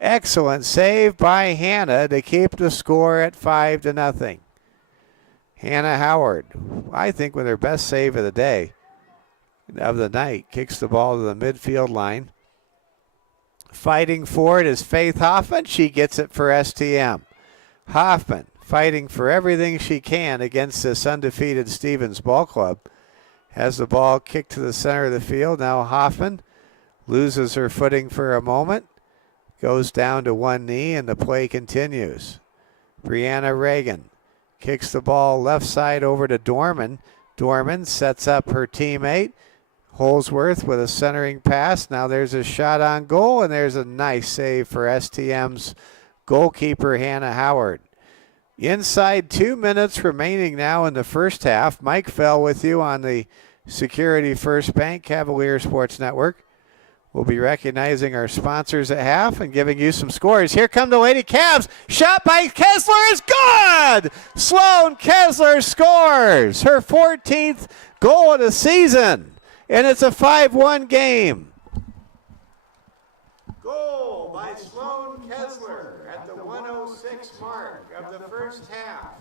Excellent save by Hannah to keep the score at 5-0. Hannah Howard, I think with her best save of the day, of the night, kicks the ball to the midfield line. Fighting for it is Faith Hoffman. She gets it for STM. Hoffman fighting for everything she can against this undefeated Stevens ball club. Has the ball kicked to the center of the field. Now Hoffman loses her footing for a moment. Goes down to one knee, and the play continues. Brianna Reagan kicks the ball left side over to Dorman. Dorman sets up her teammate. Holsworth with a centering pass. Now there's a shot on goal, and there's a nice save for STM's goalkeeper, Hannah Howard. Inside 2 minutes remaining now in the first half. Mike Fell with you on the Security First Bank Cavalier Sports Network. We'll be recognizing our sponsors at half and giving you some scores. Here come the Lady Cavs. Shot by Kessler is good! Sloan Kessler scores her 14th goal of the season, and it's a 5-1 game. Goal by Sloan Kessler at the 1:06 mark of the first half.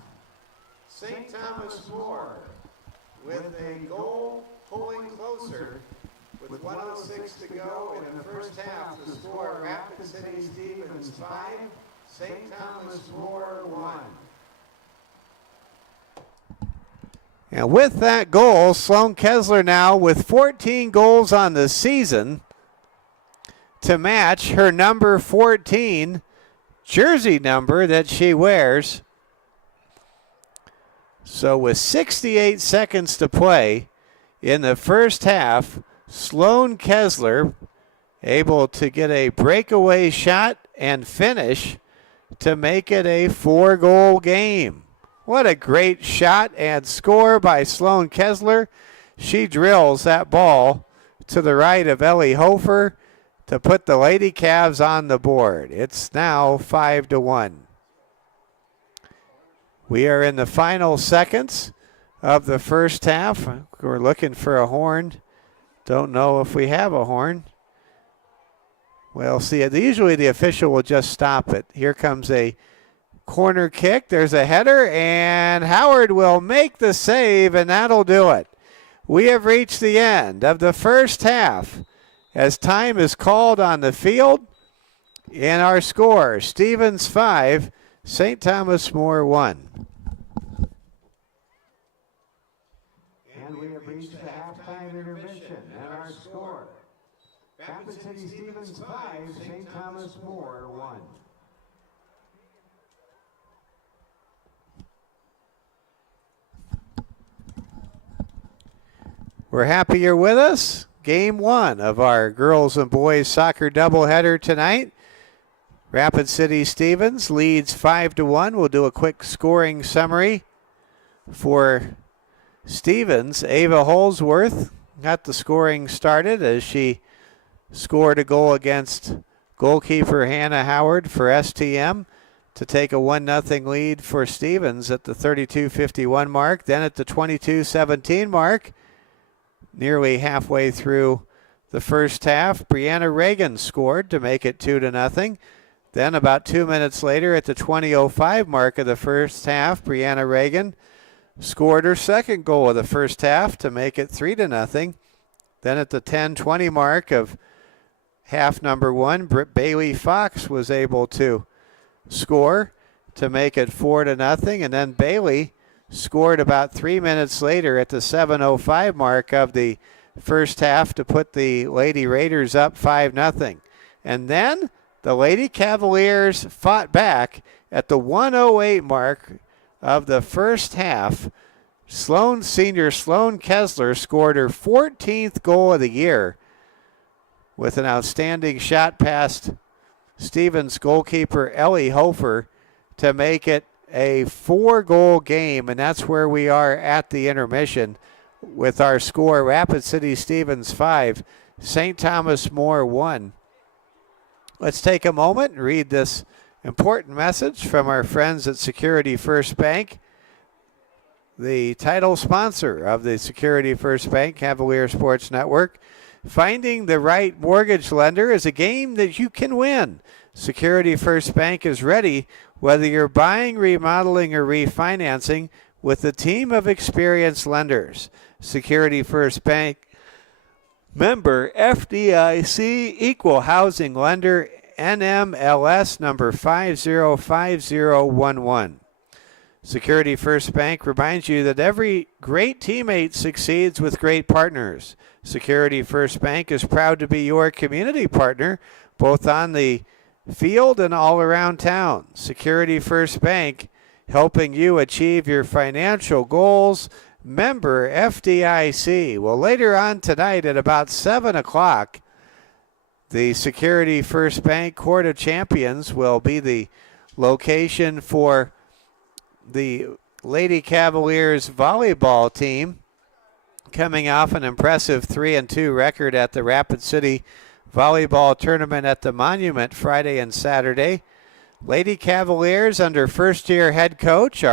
St. Thomas More with a goal pulling closer With 1:06 to go in the first half, the score Rapid City Stevens 5, St. Thomas More 1. And with that goal, Sloan Kessler now with 14 goals on the season to match her number 14 jersey number that she wears. So with 68 seconds to play in the first half, Sloan Kessler able to get a breakaway shot and finish to make it a 4-goal game. What a great shot and score by Sloan Kessler. She drills that ball to the right of Ellie Hofer to put the Lady Cavs on the board. It's now 5-1. We are in the final seconds of the first half. We're looking for a horn. Don't know if we have a horn. Well, see, usually the official will just stop it. Here comes a corner kick. There's a header, and Howard will make the save, and that'll do it. We have reached the end of the first half as time is called on the field. In our score, Stevens 5, St. Thomas More 1. And we have reached the halftime intermission and our score. Rapid City Stevens 5, St. Thomas More 1. We're happy you're with us. Game 1 of our girls and boys soccer doubleheader tonight. Rapid City Stevens leads 5-1. We'll do a quick scoring summary for Stevens. Ava Holsworth got the scoring started as she scored a goal against goalkeeper Hannah Howard for STM to take a 1-0 lead for Stevens at the 32:51 mark. Then at the 22:17 mark, nearly halfway through the first half, Brianna Reagan scored to make it 2-0. Then about 2 minutes later at the 20:05 mark of the first half, Brianna Reagan scored her second goal of the first half to make it 3-0. Then at the 10:20 mark of half number 1, Bailey Fox was able to score to make it 4-0. And then Bailey scored about 3 minutes later at the 7:05 mark of the first half to put the Lady Raiders up 5-0. And then the Lady Cavaliers fought back at the 1:08 mark of the first half. Senior Sloan Kessler scored her 14th goal of the year with an outstanding shot past Stevens goalkeeper Ellie Hofer to make it a 4-goal game, and that's where we are at the intermission with our score, Rapid City Stevens 5, St. Thomas More 1. Let's take a moment and read this important message from our friends at Security First Bank, the title sponsor of the Security First Bank Cavalier Sports Network. Finding the right mortgage lender is a game that you can win. Security First Bank is ready whether you're buying, remodeling, or refinancing with a team of experienced lenders. Security First Bank, member FDIC, equal housing lender, NMLS number 505011. Security First Bank reminds you that every great teammate succeeds with great partners. Security First Bank is proud to be your community partner, both on the field and all around town. Security First Bank, helping you achieve your financial goals. Member FDIC. Well, later on tonight at about 7 o'clock, the Security First Bank Court of Champions will be the location for the Lady Cavaliers volleyball team, coming off an impressive 3-2 record at the Rapid City volleyball tournament at the Monument Friday and Saturday. Lady Cavaliers under first-year head coach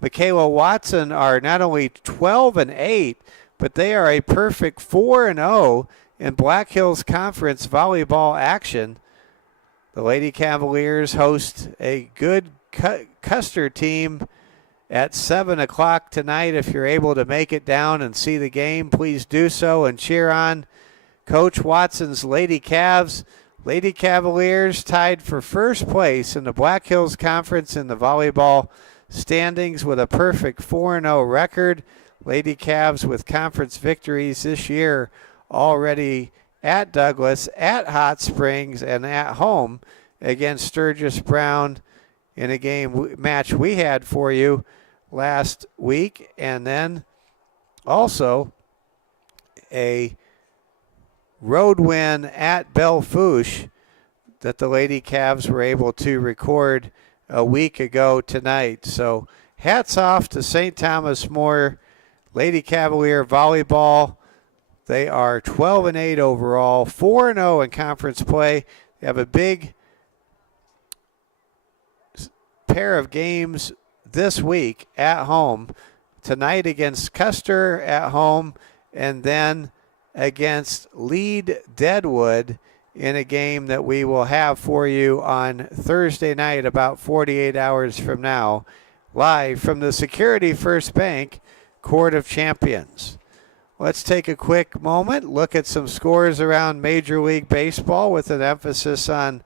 Michaela Watson are not only 12-8, but they are a perfect 4-0 in Black Hills Conference volleyball action. The Lady Cavaliers host a good Custer team at 7 o'clock tonight. If you're able to make it down and see the game, please do so and cheer on Coach Watson's Lady Cavs. Lady Cavaliers tied for first place in the Black Hills Conference in the volleyball standings with a perfect 4-0 record. Lady Cavs with conference victories this year already at Douglas, at Hot Springs, and at home against Sturgis Brown in a match we had for you last week. And then also a road win at Belle-Fourche that the Lady Cavs were able to record a week ago tonight. So hats off to St. Thomas More Lady Cavalier Volleyball. They are 12-8 overall, 4-0 in conference play. They have a big pair of games this week at home. Tonight against Custer at home, and then against Lead Deadwood in a game that we will have for you on Thursday night about 48 hours from now, live from the Security First Bank Court of Champions. Let's take a quick moment, look at some scores around Major League Baseball with an emphasis on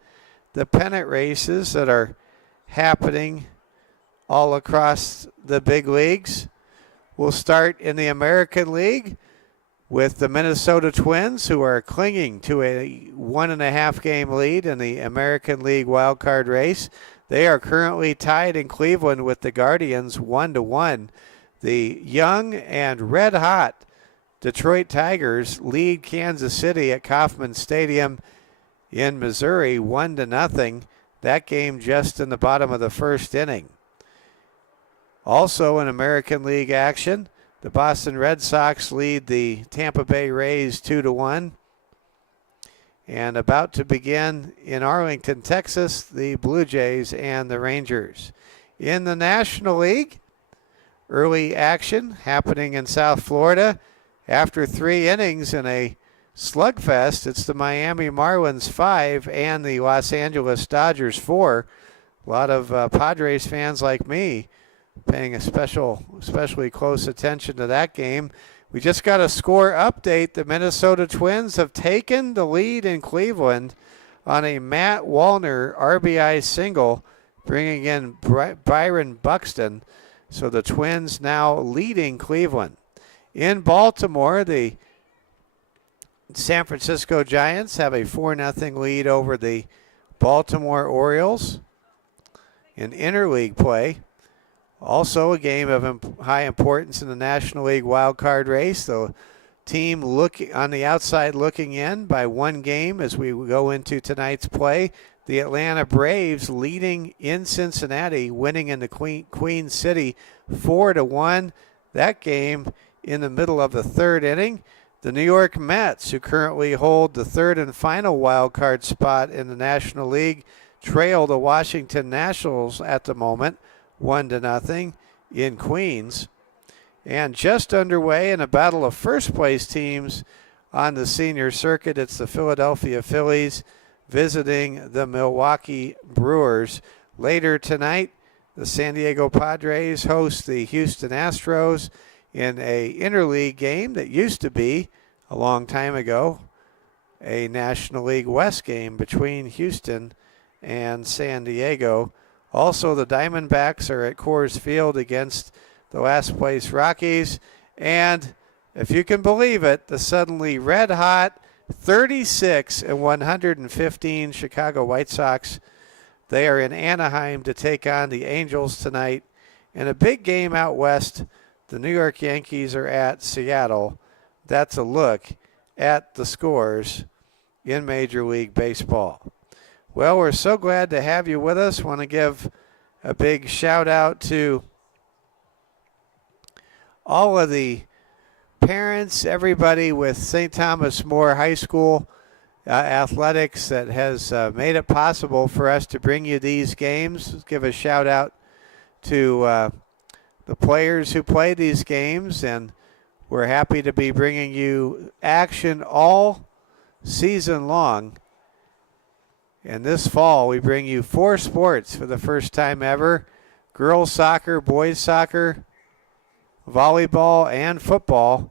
the pennant races that are happening all across the big leagues. We'll start in the American League with the Minnesota Twins, who are clinging to a 1.5 game lead in the American League wildcard race. They are currently tied in Cleveland with the Guardians 1-1. The young and red-hot Detroit Tigers lead Kansas City at Kauffman Stadium in Missouri 1-0. That game just in the bottom of the first inning. Also in American League action, the Boston Red Sox lead the Tampa Bay Rays 2-1. And about to begin in Arlington, Texas, the Blue Jays and the Rangers. In the National League, early action happening in South Florida. After 3 innings in a slugfest, it's the Miami Marlins 5 and the Los Angeles Dodgers 4. A lot of Padres fans like me paying especially close attention to that game. We just got a score update. The Minnesota Twins have taken the lead in Cleveland on a Matt Wallner RBI single, bringing in Byron Buxton. So the Twins now leading Cleveland. In Baltimore, the San Francisco Giants have a 4-0 lead over the Baltimore Orioles in interleague play. Also a game of high importance in the National League wild card race. The team on the outside looking in by 1 game as we go into tonight's play. The Atlanta Braves leading in Cincinnati, winning in the Queen City 4-1. That game in the middle of the 3rd inning. The New York Mets, who currently hold the 3rd and final wild card spot in the National League, trail the Washington Nationals at the moment 1-0 in Queens. And just underway in a battle of first place teams on the senior circuit, it's the Philadelphia Phillies visiting the Milwaukee Brewers. Later tonight, the San Diego Padres host the Houston Astros in a interleague game that used to be, a long time ago, a National League West game between Houston and San Diego. Also, the Diamondbacks are at Coors Field against the last place Rockies. And if you can believe it, the suddenly red-hot 36-115 Chicago White Sox, they are in Anaheim to take on the Angels tonight. In a big game out west, the New York Yankees are at Seattle. That's a look at the scores in Major League Baseball. Well, we're so glad to have you with us. Want to give a big shout out to all of the parents, everybody with St. Thomas More High School athletics that has made it possible for us to bring you these games. Let's give a shout out to the players who play these games, and we're happy to be bringing you action all season long. And this fall, we bring you 4 sports for the first time ever: girls soccer, boys soccer, volleyball, and football.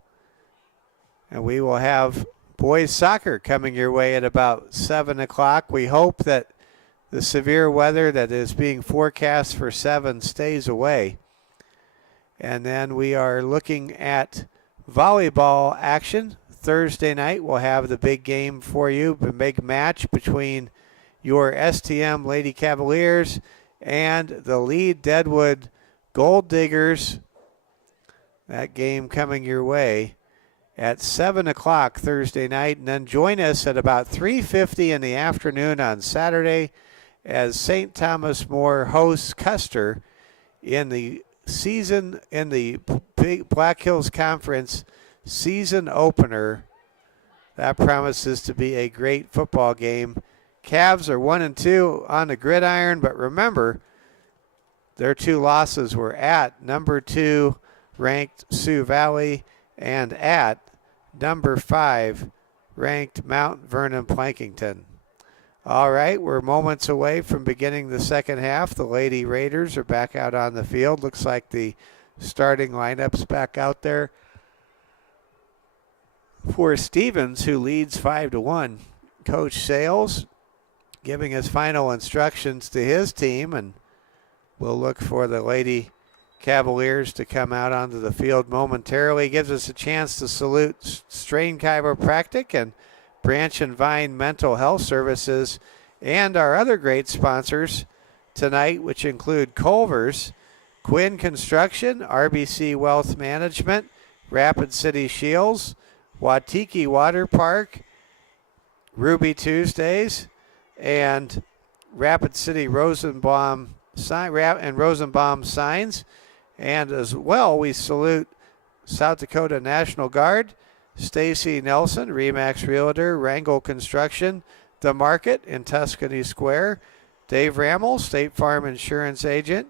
And we will have boys soccer coming your way at about 7 o'clock. We hope that the severe weather that is being forecast for 7 stays away. And then we are looking at volleyball action. Thursday night we'll have the big game for you, the big match between your STM Lady Cavaliers and the Lead Deadwood Gold Diggers. That game coming your way at 7 o'clock Thursday night. And then join us at about 3:50 in the afternoon on Saturday as St. Thomas More hosts Custer in the Big Black Hills Conference season opener. That promises to be a great football game. Cavs are 1-2 on the gridiron, but remember, their 2 losses were at number 2 ranked Sioux Valley and at number 5 ranked Mount Vernon Plankington. All right, we're moments away from beginning the second half. The Lady Raiders are back out on the field. Looks like the starting lineup's back out there for Stevens, who leads 5-1. Coach Sales giving his final instructions to his team, and we'll look for the Lady Cavaliers to come out onto the field momentarily. Gives us a chance to salute Strain Chiropractic and Branch and Vine Mental Health Services and our other great sponsors tonight, which include Culver's, Quinn Construction, RBC Wealth Management, Rapid City Shields, Watiki Water Park, Ruby Tuesdays, and Rapid City Rosenbaum Signs. And as well, we salute South Dakota National Guard, Stacy Nelson, Remax Realtor, Wrangell Construction, The Market in Tuscany Square, Dave Rammel, State Farm Insurance Agent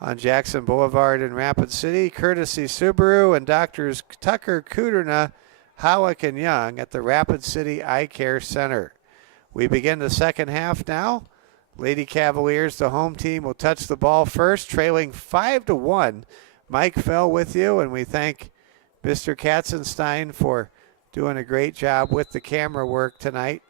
on Jackson Boulevard in Rapid City, Courtesy Subaru, and Doctors Tucker Kuderna, Howick and Young at the Rapid City Eye Care Center. We begin the second half now. Lady Cavaliers, the home team, will touch the ball first, trailing 5-1. Mike Fell with you, and we thank Mr. Katzenstein for doing a great job with the camera work tonight.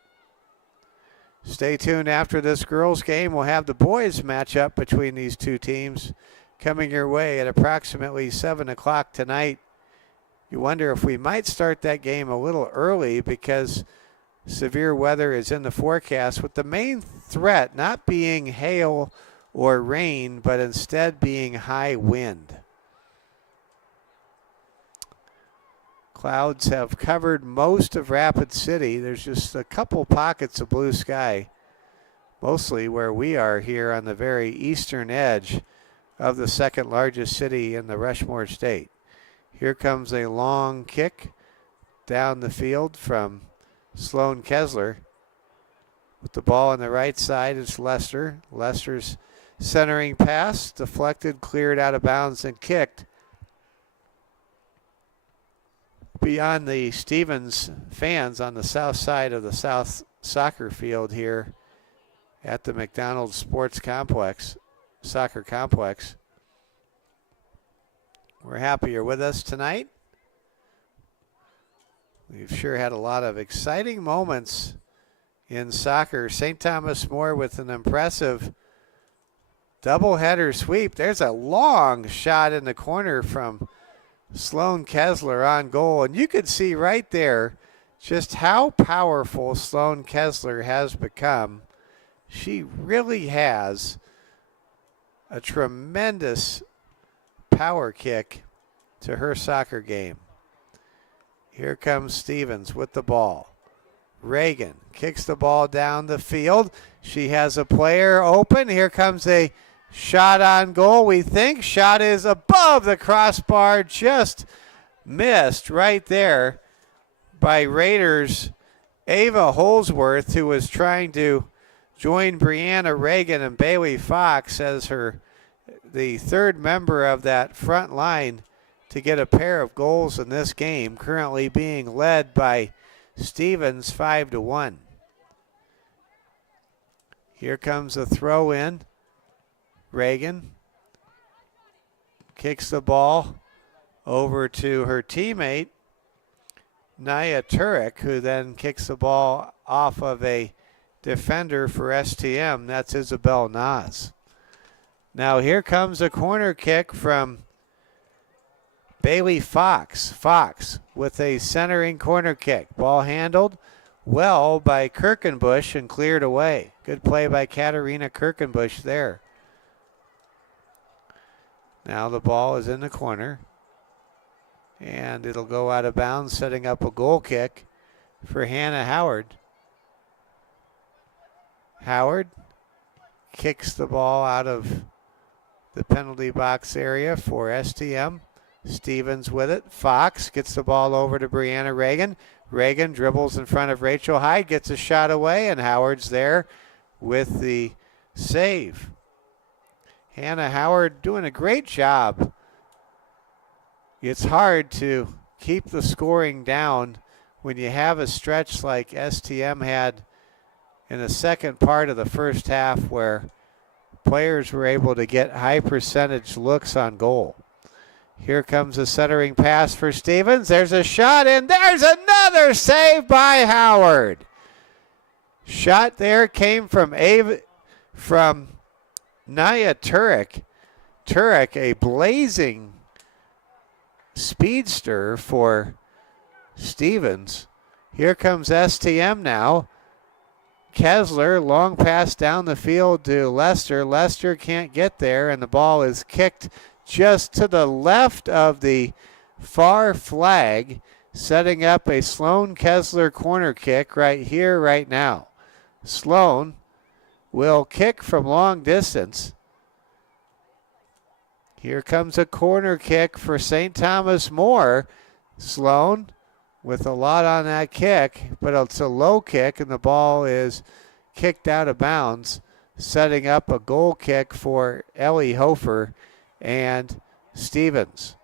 Stay tuned after this girls' game. We'll have the boys matchup between these two teams coming your way at approximately 7 o'clock tonight. You wonder if we might start that game a little early because severe weather is in the forecast, with the main threat not being hail or rain, but instead being high wind. Clouds have covered most of Rapid City. There's just a couple pockets of blue sky, mostly where we are here on the very eastern edge of the second largest city in the Rushmore State. Here comes a long kick down the field from Sloan Kessler. With the ball on the right side, it's Lester. Lester's centering pass, deflected, cleared out of bounds, and kicked beyond the Stevens fans on the south side of the South Soccer Field here at the McDonald's Sports Complex, Soccer Complex. We're happy you're with us tonight. We've sure had a lot of exciting moments in soccer. St. Thomas More with an impressive doubleheader sweep. There's a long shot in the corner from Sloan Kessler on goal. And you could see right there just how powerful Sloan Kessler has become. She really has a tremendous power kick to her soccer game. Here comes Stevens with the ball. Reagan kicks the ball down the field. She has a player open. Here comes a shot on goal. We think shot is above the crossbar. Just missed right there by Raiders' Ava Holsworth, who was trying to join Brianna Reagan and Bailey Fox as the third member of that front line to get a pair of goals in this game, currently being led by Stevens 5-1. Here comes a throw in. Reagan kicks the ball over to her teammate, Naya Turek, who then kicks the ball off of a defender for STM. That's Isabel Nas. Now here comes a corner kick from Bailey Fox. Fox with a centering corner kick. Ball handled well by Kirkenbush and cleared away. Good play by Katarina Kirkenbush there. Now the ball is in the corner, and it'll go out of bounds, setting up a goal kick for Hannah Howard. Howard kicks the ball out of the penalty box area for STM. Stevens with it. Fox gets the ball over to Brianna Reagan. Reagan dribbles in front of Rachel Hyde, gets a shot away, and Howard's there with the save. Hannah Howard doing a great job. It's hard to keep the scoring down when you have a stretch like STM had in the second part of the first half where players were able to get high percentage looks on goal. Here comes a centering pass for Stevens. There's a shot, and there's another save by Howard. Shot there came from Naya Turek. Turek, a blazing speedster for Stevens. Here comes STM now. Kessler, long pass down the field to Lester. Lester can't get there, and the ball is kicked just to the left of the far flag, setting up a Sloan Kessler corner kick right here, right now. Sloan will kick from long distance. Here comes a corner kick for St. Thomas More. Sloan with a lot on that kick, but it's a low kick, and the ball is kicked out of bounds, setting up a goal kick for Ellie Hofer and Stevens.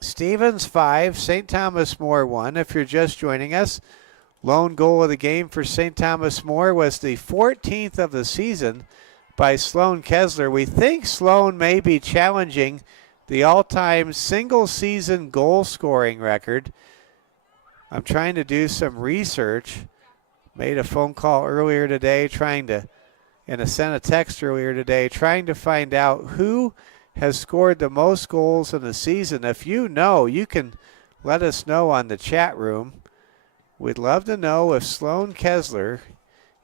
Stevens 5, St. Thomas More 1. If you're just joining us, lone goal of the game for St. Thomas More was the 14th of the season by Sloan Kessler. We think Sloan may be challenging the all-time single-season goal-scoring record. I'm trying to do some research. Made a phone call earlier today and I sent a text earlier today trying to find out who has scored the most goals in the season. If you know, you can let us know on the chat room. We'd love to know if Sloan Kessler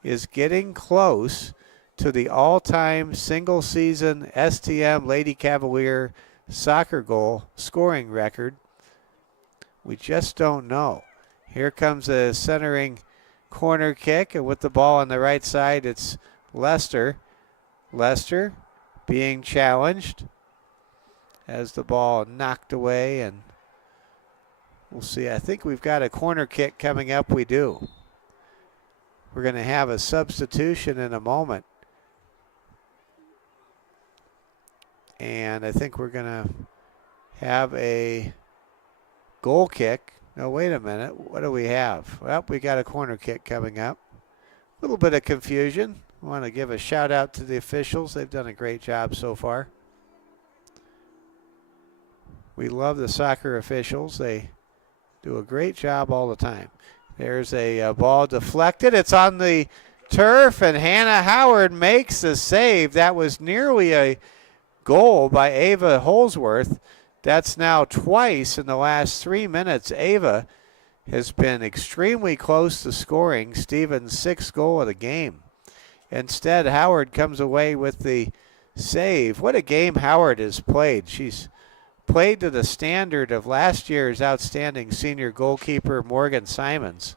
is getting close to the all-time single-season STM Lady Cavalier soccer goal scoring record. We just don't know. Here comes a centering corner kick, and with the ball on the right side, it's Lester. Lester being challenged as the ball knocked away, and we'll see. I think we've got a corner kick coming up. We do. We're going to have a substitution in a moment. And I think we're going to have a goal kick. No, wait a minute. What do we have? Well, we got a corner kick coming up. A little bit of confusion. I want to give a shout out to the officials. They've done a great job so far. We love the soccer officials. They do a great job all the time. There's a ball deflected. It's on the turf, and Hannah Howard makes the save. That was nearly a goal by Ava Holsworth. That's now twice in the last 3 minutes. Ava has been extremely close to scoring Stevens' sixth goal of the game. Instead, Howard comes away with the save. What a game Howard has played. She's played to the standard of last year's outstanding senior goalkeeper, Morgan Simons.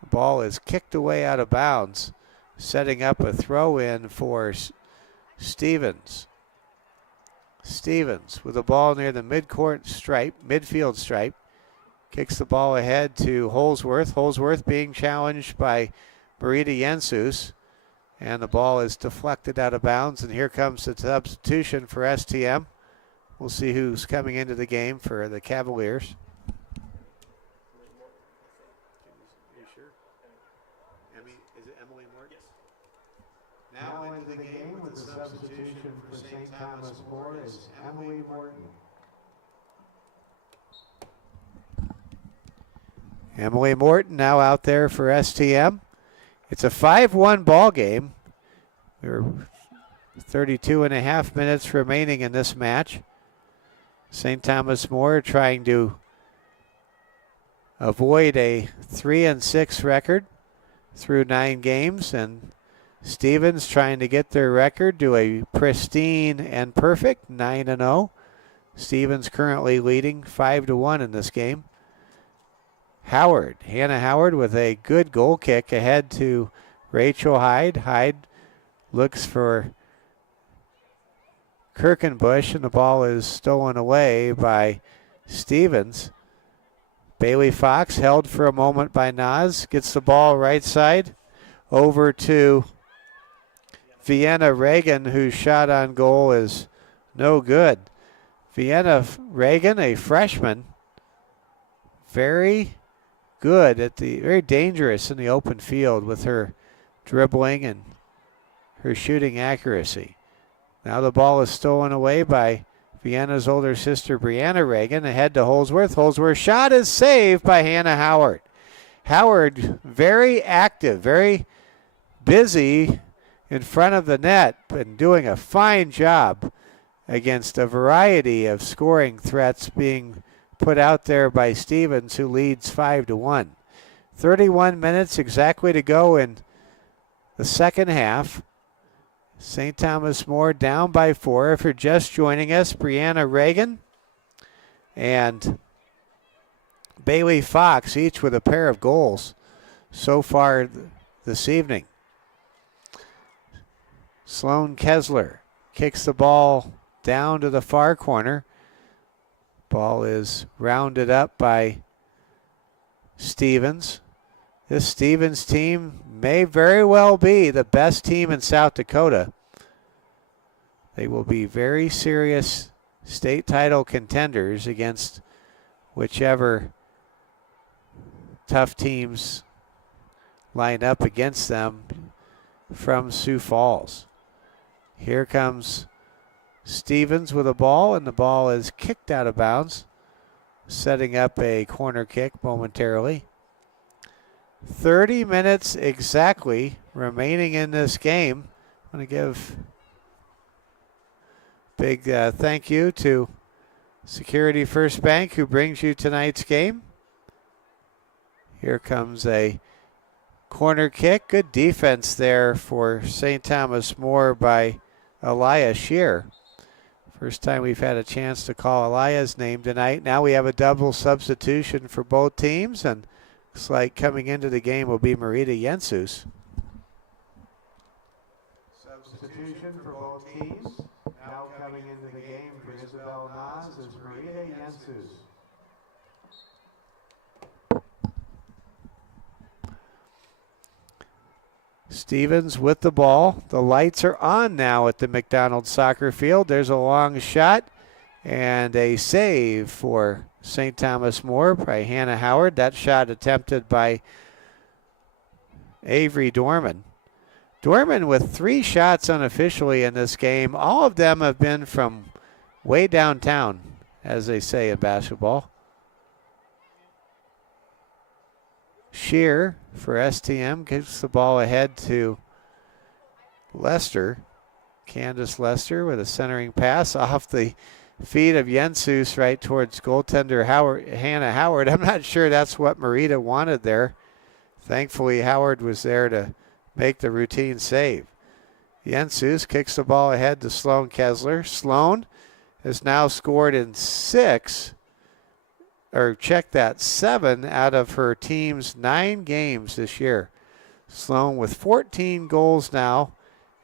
The ball is kicked away out of bounds, setting up a throw-in for Stevens. Stevens with the ball near the midfield stripe, kicks the ball ahead to Holsworth. Holsworth being challenged by Marita Jensus, and the ball is deflected out of bounds, and here comes the substitution for STM. We'll see who's coming into the game for the Cavaliers. Is it Emily Morton? Yes. Now into the game with the substitution for St. Thomas More is Emily Morton. Emily Morton now out there for STM. It's a 5-1 ball game. There are 32 and a half minutes remaining in this match. St. Thomas More trying to avoid a 3-6 record through 9 games, and Stevens trying to get their record to a pristine and perfect 9-0. Stevens currently leading 5-1 in this game. Howard, Hannah Howard with a good goal kick ahead to Rachel Hyde. Hyde looks for Kirkenbush, and the ball is stolen away by Stevens. Bailey Fox held for a moment by Nas, gets the ball right side over to Vienna Reagan, whose shot on goal is no good. Vienna Reagan, a freshman, very good very dangerous in the open field with her dribbling and her shooting accuracy. Now the ball is stolen away by Vienna's older sister, Brianna Reagan, ahead to Holsworth. Holsworth's shot is saved by Hannah Howard. Howard, very active, very busy in front of the net, and doing a fine job against a variety of scoring threats being put out there by Stevens, who leads 5-1. 31 minutes exactly to go in the second half. St. Thomas More down by 4. If you're just joining us, Brianna Reagan and Bailey Fox, each with a pair of goals so far this evening. Sloan Kessler kicks the ball down to the far corner. Ball is rounded up by Stevens. This Stevens team may very well be the best team in South Dakota. They will be very serious state title contenders against whichever tough teams line up against them from Sioux Falls. Here comes Stevens with a ball, and the ball is kicked out of bounds, setting up a corner kick momentarily. 30 minutes exactly remaining in this game. I'm going to give a big thank you to Security First Bank, who brings you tonight's game. Here comes a corner kick. Good defense there for St. Thomas More by Elia Shear. First time we've had a chance to call Elia's name tonight. Now we have a double substitution for both teams, and looks like coming into the game will be Marita Jensus. Substitution for both teams. Now coming into the game for Isabel Nas is Marita Jensus. Stevens with the ball. The lights are on now at the McDonald Soccer Field. There's a long shot and a save for St. Thomas More by Hannah Howard. That shot attempted by Avery Dorman. Dorman with 3 shots unofficially in this game. All of them have been from way downtown, as they say in basketball. Shear for STM gives the ball ahead to Lester. Candace Lester with a centering pass off the feet of Jensus right towards goaltender Hannah Howard. I'm not sure that's what Marita wanted there. Thankfully, Howard was there to make the routine save. Jensus kicks the ball ahead to Sloan Kessler. Sloan has now scored in 7 out of her team's 9 games this year. Sloan with 14 goals now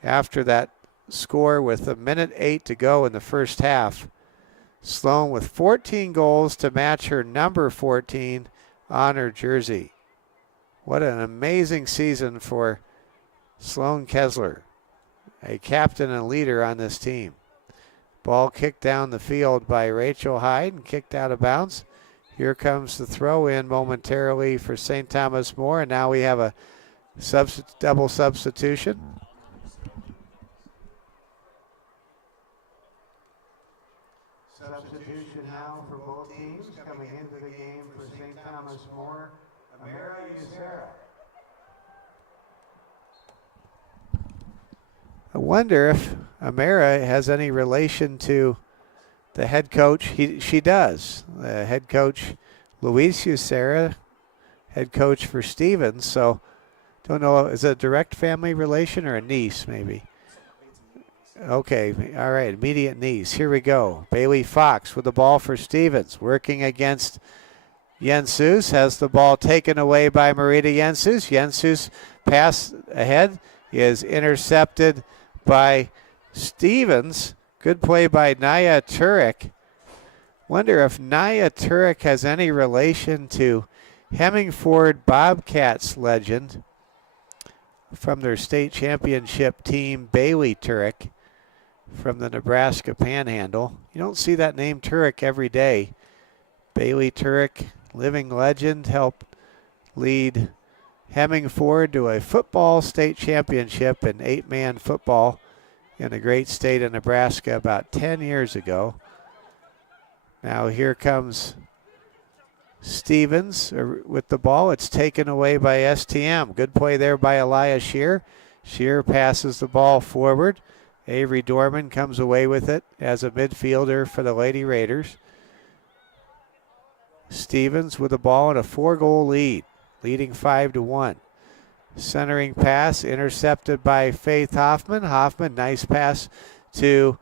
after that score with 1:08 to go in the first half. Sloan with 14 goals to match her number 14 on her jersey. What an amazing season for Sloan Kessler, a captain and leader on this team. Ball kicked down the field by Rachel Hyde and kicked out of bounds. Here comes the throw in momentarily for St. Thomas More, and now we have a double substitution. Substitution now for both teams. Coming into the game for St. Thomas More, Amara Usera. I wonder if Amara has any relation to the head coach. She does. The head coach, Luis Usera, head coach for Stevens. So, don't know, is it a direct family relation or a niece maybe? Okay, all right, immediate niece. Here we go. Bailey Fox with the ball for Stevens, working against Jensus, has the ball taken away by Marita Jensus. Jensus pass ahead is intercepted by Stevens. Good play by Naya Turek. Wonder if Naya Turek has any relation to Hemmingford Bobcats legend from their state championship team, Bailey Turek, from the Nebraska Panhandle. You don't see that name Turek every day. Bailey Turek, living legend, helped lead Hemmingford to a football state championship in 8-man football in the great state of Nebraska about 10 years ago. Now here comes Stevens with the ball. It's taken away by STM. Good play there by Elias Shear. Shear passes the ball forward. Avery Dorman comes away with it as a midfielder for the Lady Raiders. Stevens with the ball and a 4-goal lead, leading 5-1. Centering pass intercepted by Faith Hoffman. Hoffman, nice pass to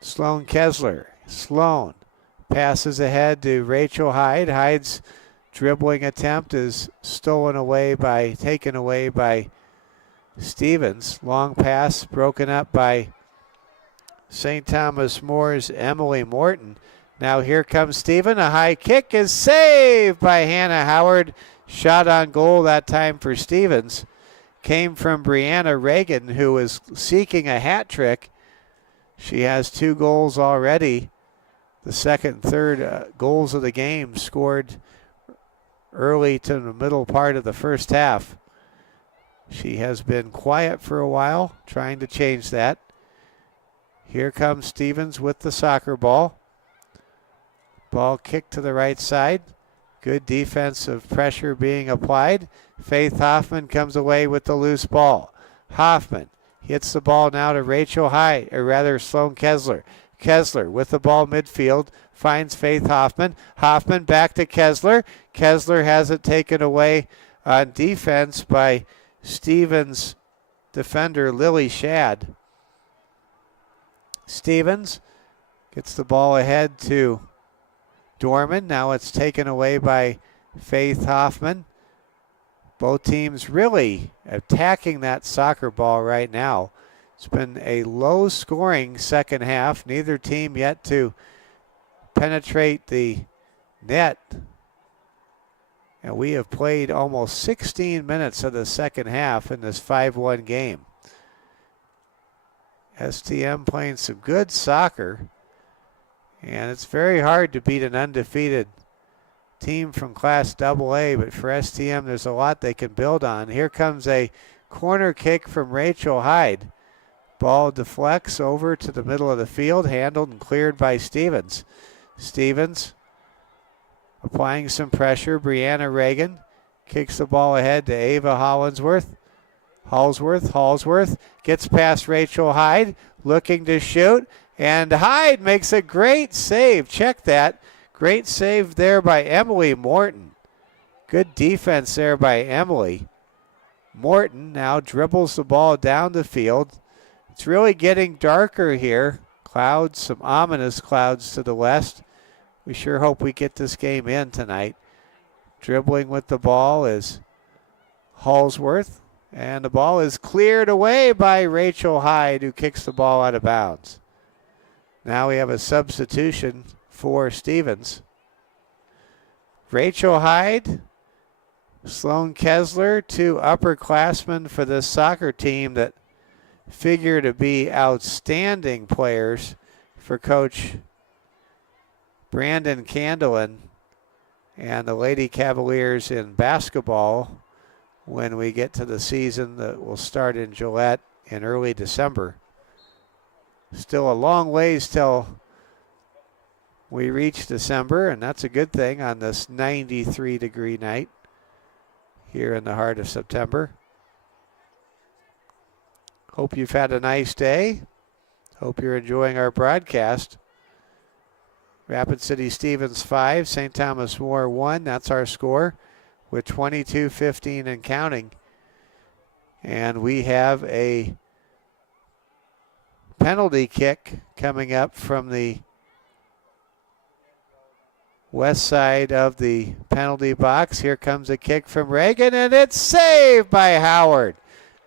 Sloan Kessler. Sloan passes ahead to Rachel Hyde. Hyde's dribbling attempt is taken away by Stevens. Long pass broken up by St. Thomas More's Emily Morton. Now here comes Steven. A high kick is saved by Hannah Howard. Shot on goal that time for Stevens. Came from Brianna Reagan, who was seeking a hat trick. She has 2 goals already. The second and third goals of the game scored early to the middle part of the first half. She has been quiet for a while, trying to change that. Here comes Stevens with the soccer ball. Ball kicked to the right side. Good defensive pressure being applied. Faith Hoffman comes away with the loose ball. Hoffman hits the ball now to Rachel Hyde, or rather Sloan Kessler. Kessler with the ball midfield finds Faith Hoffman. Hoffman back to Kessler. Kessler has it taken away on defense by Stevens defender Lily Shad. Stevens gets the ball ahead to Dorman. Now it's taken away by Faith Hoffman. Both teams really attacking that soccer ball right now. It's been a low-scoring second half. Neither team yet to penetrate the net. And we have played almost 16 minutes of the second half in this 5-1 game. STM playing some good soccer. And it's very hard to beat an undefeated team from Class AA, but for STM, there's a lot they can build on. Here comes a corner kick from Rachel Hyde. Ball deflects over to the middle of the field, handled and cleared by Stevens. Stevens applying some pressure. Brianna Reagan kicks the ball ahead to Ava Hollingsworth. Hallsworth gets past Rachel Hyde, looking to shoot. And Hyde makes a great save. Check that. Great save there by Emily Morton. Good defense there by Emily. Morton now dribbles the ball down the field. It's really getting darker here. Clouds, some ominous clouds to the west. We sure hope we get this game in tonight. Dribbling with the ball is Hallsworth. And the ball is cleared away by Rachel Hyde, who kicks the ball out of bounds. Now we have a substitution for Stevens. Rachel Hyde, Sloan Kessler, 2 upperclassmen for this soccer team that figure to be outstanding players for Coach Brandon Candelin and the Lady Cavaliers in basketball when we get to the season that will start in Gillette in early December. Still a long ways till we reach December, and that's a good thing on this 93-degree night here in the heart of September. Hope you've had a nice day. Hope you're enjoying our broadcast. Rapid City Stevens 5, St. Thomas More 1. That's our score with 22:15 and counting. And we have a penalty kick coming up from the west side of the penalty box. Here comes a kick from Reagan, and it's saved by Howard.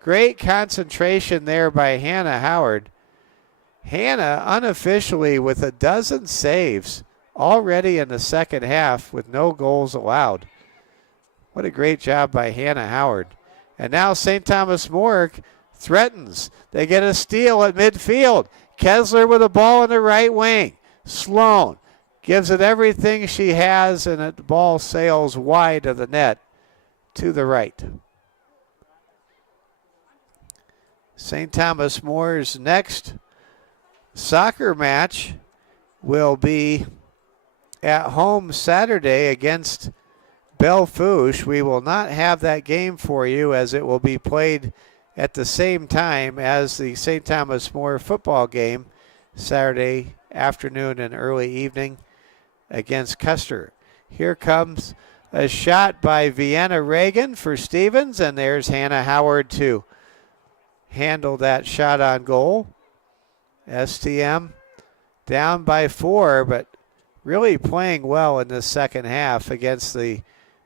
Great concentration there by Hannah Howard. Hannah unofficially with a dozen saves already in the second half with no goals allowed. What a great job by Hannah Howard. And now St. Thomas More threatens. They get a steal at midfield. Kessler with a ball in the right wing. Sloan gives it everything she has, and the ball sails wide of the net to the right. St. Thomas More's next soccer match will be at home Saturday against Bellefouche. We will not have that game for you as it will be played at the same time as the St. Thomas More football game Saturday afternoon and early evening against Custer. Here comes a shot by Vienna Reagan for Stevens, and there's Hannah Howard to handle that shot on goal. STM down by 4, but really playing well in the second half against the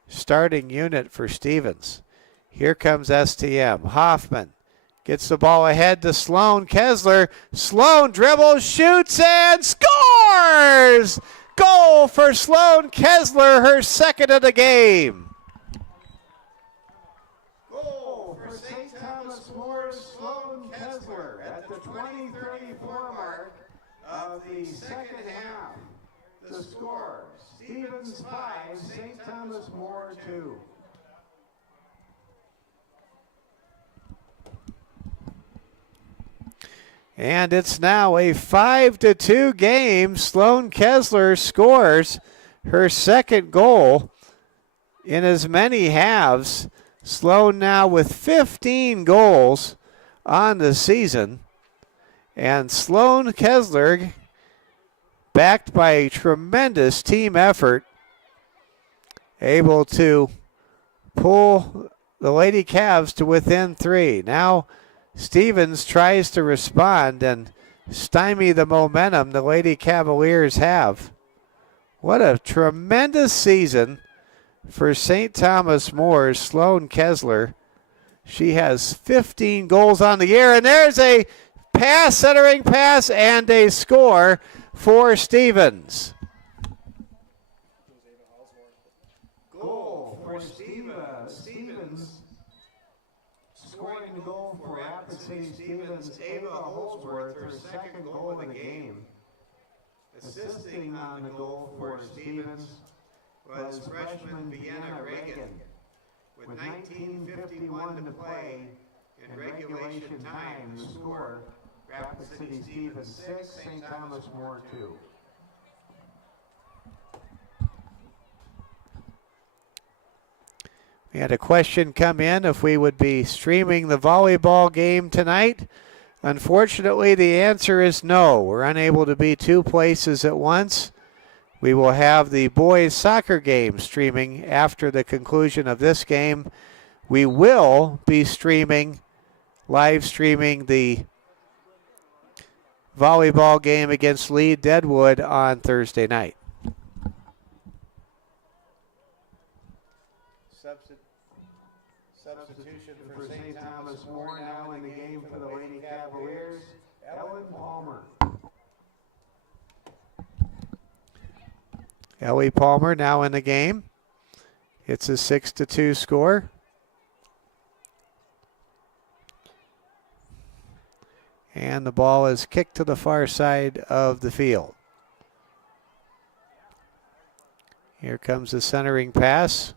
starting unit for Stevens. Here comes STM. Hoffman gets the ball ahead to Sloan Kessler. Sloan dribbles, shoots, and scores! Goal for Sloan Kessler, her second of the game. Goal for St. Thomas More's Sloan Kessler at the 20:34 mark of the second half. The score, Stevens 5, St. Thomas More 2. And it's now a 5-2 game. Sloan Kessler scores her second goal in as many halves. Sloan now with 15 goals on the season. And Sloan Kessler, backed by a tremendous team effort, able to pull the Lady Cavs to within 3. Now Stevens tries to respond and stymie the momentum the Lady Cavaliers have. What a tremendous season for St. Thomas More's Sloan Kessler. She has 15 goals on the year, and there's a pass, centering pass, and a score for Stevens. Goal for Stevens. Scoring the goal for Rapid City Stevens, Ava Holsworth, her second goal of the game. Assisting on the goal for Stevens was freshman Vienna Reagan. With 19:51 to play in regulation time, the score, Rapid City Stevens 6, St. Thomas More 2. We had a question come in if we would be streaming the volleyball game tonight. Unfortunately, the answer is no. We're unable to be two places at once. We will have the boys' soccer game streaming after the conclusion of this game. We will be live streaming the volleyball game against Lee Deadwood on Thursday night. Substitution for St. Thomas More now in the game for the Lady Cavaliers, Ellen Palmer. Ellie Palmer now in the game. It's a 6-2 score. And the ball is kicked to the far side of the field. Here comes the centering pass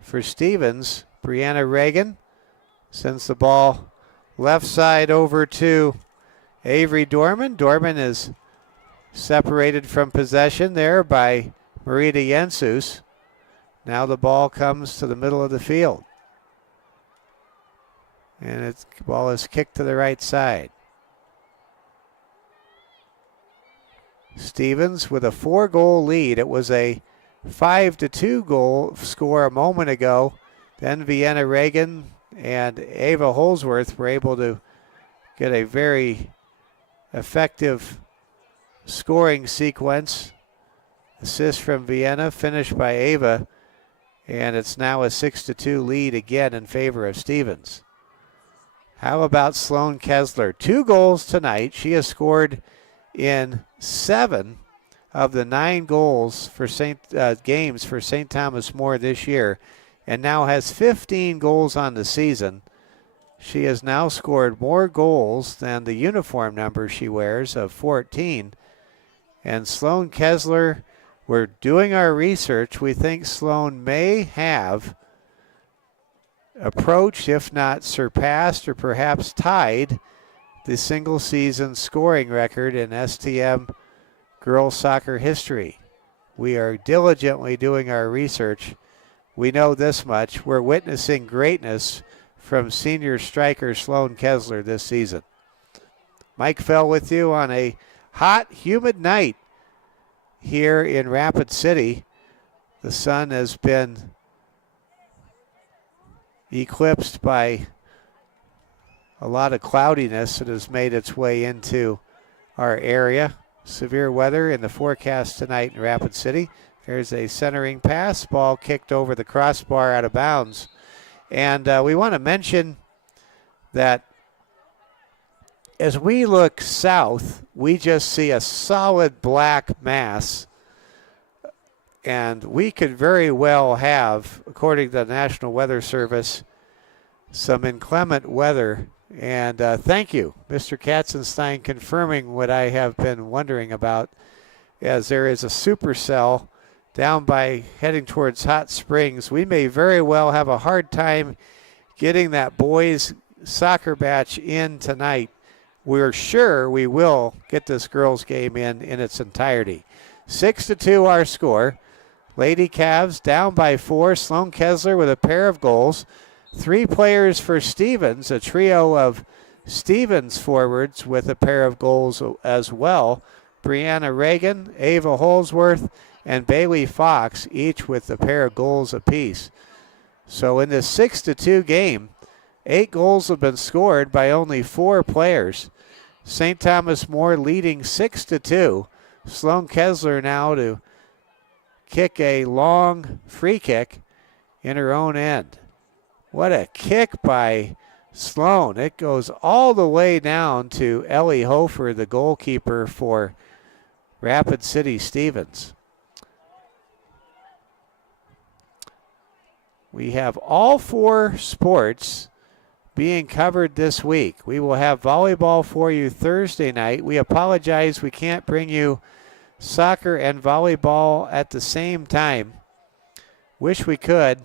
for Stevens. Brianna Reagan sends the ball left side over to Avery Dorman. Dorman is Separated from possession there by Marita Jensus. Now the ball comes to the middle of the field. And the ball is kicked to the right side. Stevens with a 4-goal lead. It was a 5-2 goal score a moment ago. Then Vienna Reagan and Ava Holsworth were able to get a very effective scoring sequence. Assist from Vienna, finished by Ava, and it's now a 6-2 lead again in favor of Stevens. How about Sloan Kessler? 2 goals tonight. She has scored in 7 of the 9 goals for games for St. Thomas More this year, and now has 15 goals on the season. She has now scored more goals than the uniform number she wears of 14. And Sloan Kessler, we're doing our research. We think Sloan may have approached, if not surpassed, or perhaps tied the single season scoring record in STM girls soccer history. We are diligently doing our research. We know this much. We're witnessing greatness from senior striker Sloan Kessler this season. Mike Fell with you on a hot, humid night here in Rapid City. The sun has been eclipsed by a lot of cloudiness that has made its way into our area. Severe weather in the forecast tonight in Rapid City. There's a centering pass, ball kicked over the crossbar out of bounds. And we want to mention that as we look south, we just see a solid black mass. And we could very well have, according to the National Weather Service, some inclement weather. And thank you, Mr. Katzenstein, confirming what I have been wondering about, as there is a supercell down by heading towards Hot Springs. We may very well have a hard time getting that boys soccer match in tonight. We're sure we will get this girls game in its entirety. 6-2 our score. Lady Cavs down by 4. Sloan Kessler with a pair of goals. 3 players for Stevens, a trio of Stevens forwards with a pair of goals as well. Brianna Reagan, Ava Holsworth, and Bailey Fox, each with a pair of goals apiece. So in this 6-2 game, 8 goals have been scored by only 4 players. St. Thomas More leading 6-2. Sloan Kessler now to kick a long free kick in her own end. What a kick by Sloan. It goes all the way down to Ellie Hofer, the goalkeeper for Rapid City Stevens. We have all 4 sports being covered this week. We will have volleyball for you Thursday night. We apologize we can't bring you soccer and volleyball at the same time. Wish we could.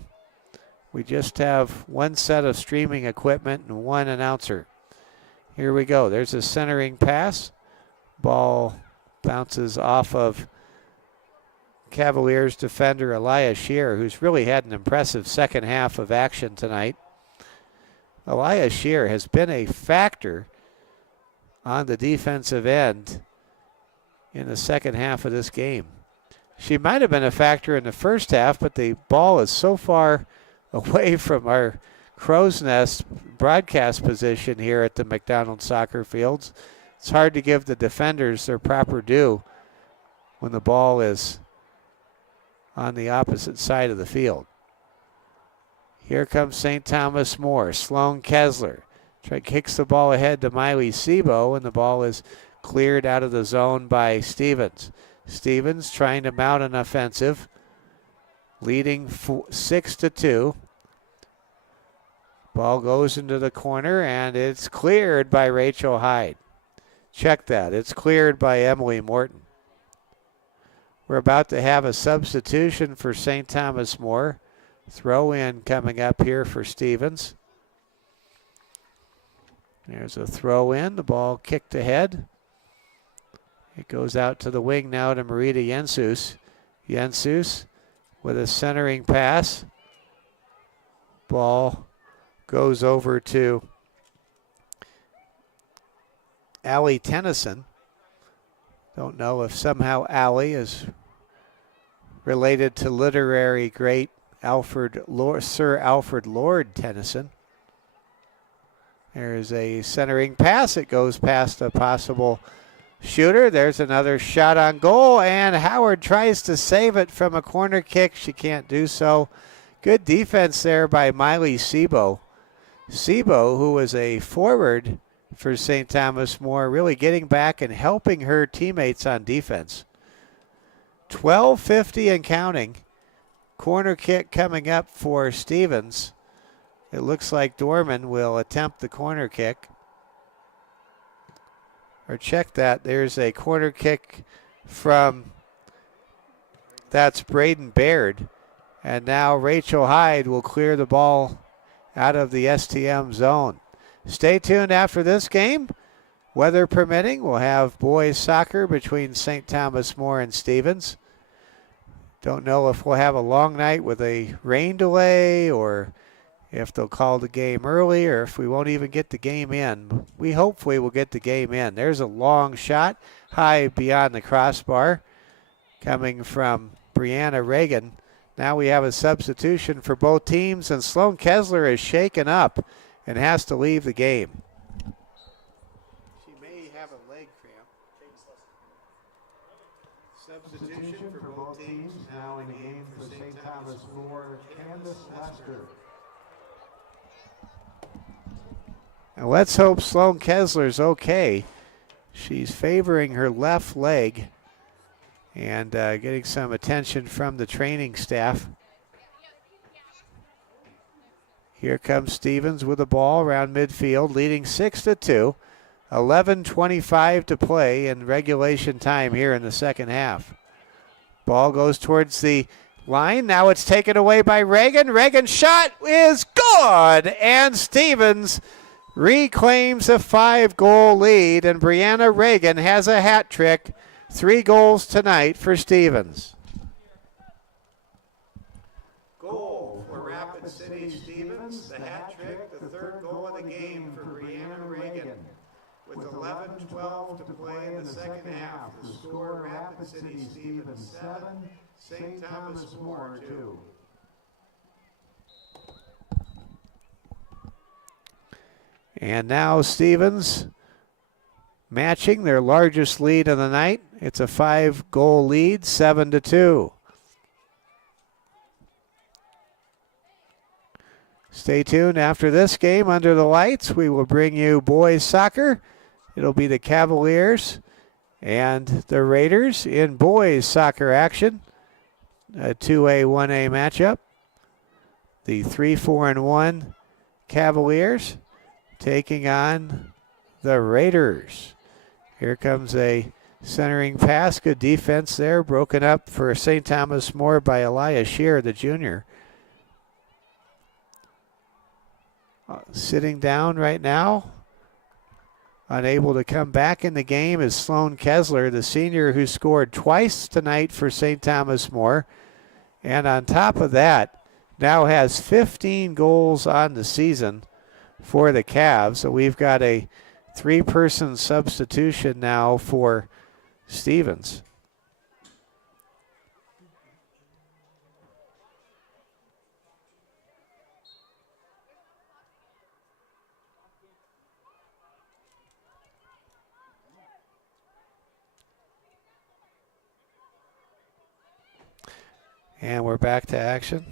We just have one set of streaming equipment and one announcer. Here we go. There's a centering pass. Ball bounces off of Cavaliers defender Elia Shear, who's really had an impressive second half of action tonight. Elia Shear has been a factor on the defensive end in the second half of this game. She might have been a factor in the first half, but the ball is so far away from our crow's nest broadcast position here at the McDonald Soccer Fields. It's hard to give the defenders their proper due when the ball is on the opposite side of the field. Here comes St. Thomas More. Sloan Kessler kicks the ball ahead to Miley Sebo, and the ball is cleared out of the zone by Stevens. Stevens trying to mount an offensive, leading 6-2. Ball goes into the corner, and it's cleared by Rachel Hyde. Check that. It's cleared by Emily Morton. We're about to have a substitution for St. Thomas More. Throw in coming up here for Stevens. There's a throw in. The ball kicked ahead. It goes out to the wing now to Marita Jensus. Jensus with a centering pass. Ball goes over to Allie Tennyson. Don't know if somehow Allie is related to literary great Sir Alfred Lord Tennyson. There's a centering pass. It goes past a possible shooter. There's another shot on goal, and Howard tries to save it from a corner kick. She can't do so. Good defense there by Miley Sebo. Sebo, who was a forward for St. Thomas More, really getting back and helping her teammates on defense. 12:50 and counting. Corner kick coming up for Stevens. It looks like Dorman will attempt the corner kick. Or check that. There's a corner kick from, that's Braden Baird. And now Rachel Hyde will clear the ball out of the STM zone. Stay tuned after this game. Weather permitting, we'll have boys soccer between St. Thomas More and Stevens. Don't know if we'll have a long night with a rain delay or if they'll call the game early or if we won't even get the game in. We hopefully will get the game in. There's a long shot high beyond the crossbar coming from Brianna Reagan. Now we have a substitution for both teams, and Sloan Kessler is shaken up and has to leave the game. She may have a leg cramp. Substitution for both teams now in the game for St. Thomas More, Candace Lester. Now let's hope Sloan Kessler's okay. She's favoring her left leg and getting some attention from the training staff. Here comes Stevens with the ball around midfield, leading 6-2. 11:25 to play in regulation time here in the second half. Ball goes towards the line. Now it's taken away by Reagan. Reagan's shot is good, and Stevens reclaims a 5-goal lead, and Brianna Reagan has a hat trick. 3 goals tonight for Stevens. Goal for Rapid City Stevens, the hat trick, the 3rd goal of the game for Brianna Reagan. With 11:12 to play in the second half, the score Rapid City Stevens 7, St. Thomas More 2. And now Stevens matching their largest lead of the night. It's a 5-goal lead, 7-2. Stay tuned after this game under the lights. We will bring you boys soccer. It'll be the Cavaliers and the Raiders in boys soccer action. A 2A, 1A matchup. The 3-4-1 Cavaliers taking on the Raiders. Here comes a centering pass. Good defense there. Broken up for St. Thomas More by Elias Shear, the junior. Sitting down right now, unable to come back in the game, is Sloan Kessler, the senior who scored twice tonight for St. Thomas More. And on top of that, now has 15 goals on the season for the Cavs. So we've got a 3-person substitution now for Stevens. And we're back to action.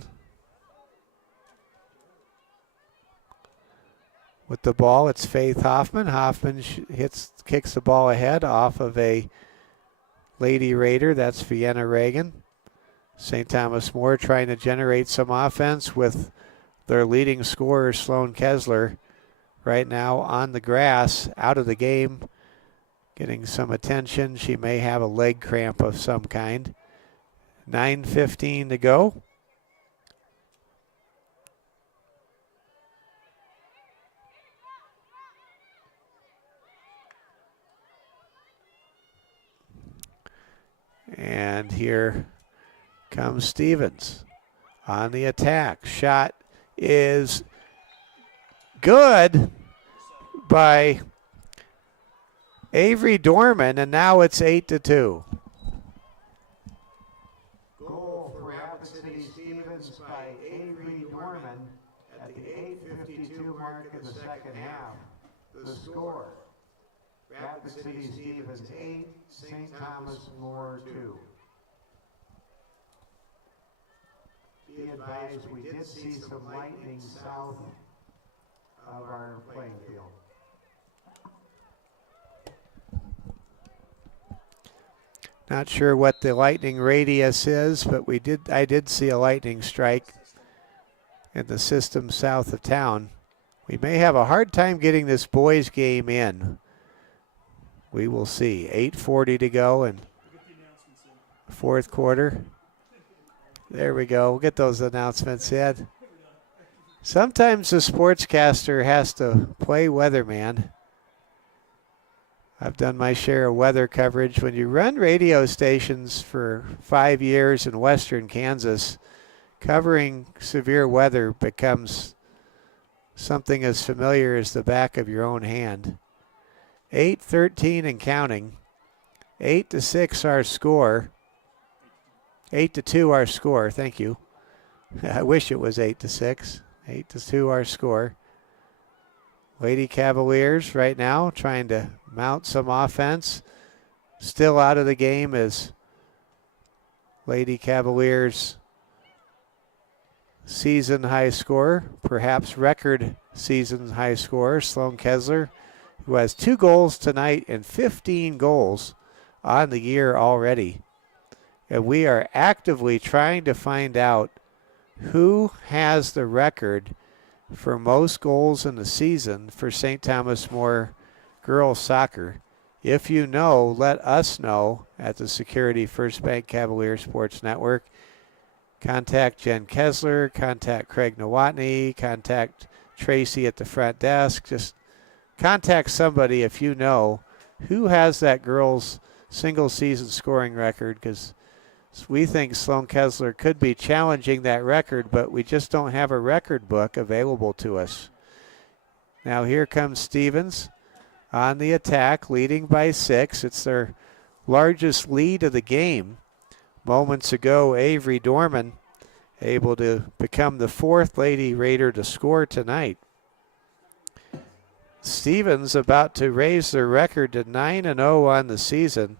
With the ball, it's Faith Hoffman. Hoffman kicks the ball ahead off of a Lady Raider. That's Vienna Reagan. St. Thomas More trying to generate some offense with their leading scorer, Sloan Kessler, right now on the grass, out of the game, getting some attention. She may have a leg cramp of some kind. 9:15 to go. And here comes Stevens on the attack. Shot is good by Avery Dorman, and now it's 8-2. Goal for Rapid City Stevens by Avery Dorman at the 8:52 mark of the second half. The score, Rapid City Stevens 8, St. Thomas More 2. Be advised, we did see some lightning south of our playing field. Not sure what the lightning radius is, but I did see a lightning strike in the system south of town. We may have a hard time getting this boys game in. We will see. 8:40 to go in fourth quarter. There we go. We'll get those announcements in. Sometimes the sportscaster has to play weatherman. I've done my share of weather coverage. When you run radio stations for 5 years in western Kansas, covering severe weather becomes something as familiar as the back of your own hand. 8-13 and counting. 8-6 our score. 8-2 our score. Thank you. I wish it was 8-6. 8-2 our score. Lady Cavaliers right now trying to mount some offense. Still out of the game is Lady Cavaliers' season high scorer, perhaps record season high scorer, Sloan Kessler, who has 2 goals tonight and 15 goals on the year already. And we are actively trying to find out who has the record for most goals in the season for St. Thomas More girls soccer. If you know, let us know at the Security First Bank Cavalier Sports Network. Contact Jen Kessler, contact Craig Nowotny, contact Tracy at the front desk. Just contact somebody if you know who has that girls' single season scoring record, because we think Sloan Kessler could be challenging that record, but we just don't have a record book available to us. Now here comes Stevens on the attack, leading by 6. It's their largest lead of the game. Moments ago, Avery Dorman able to become the 4th Lady Raider to score tonight. Stevens about to raise their record to 9-0 on the season.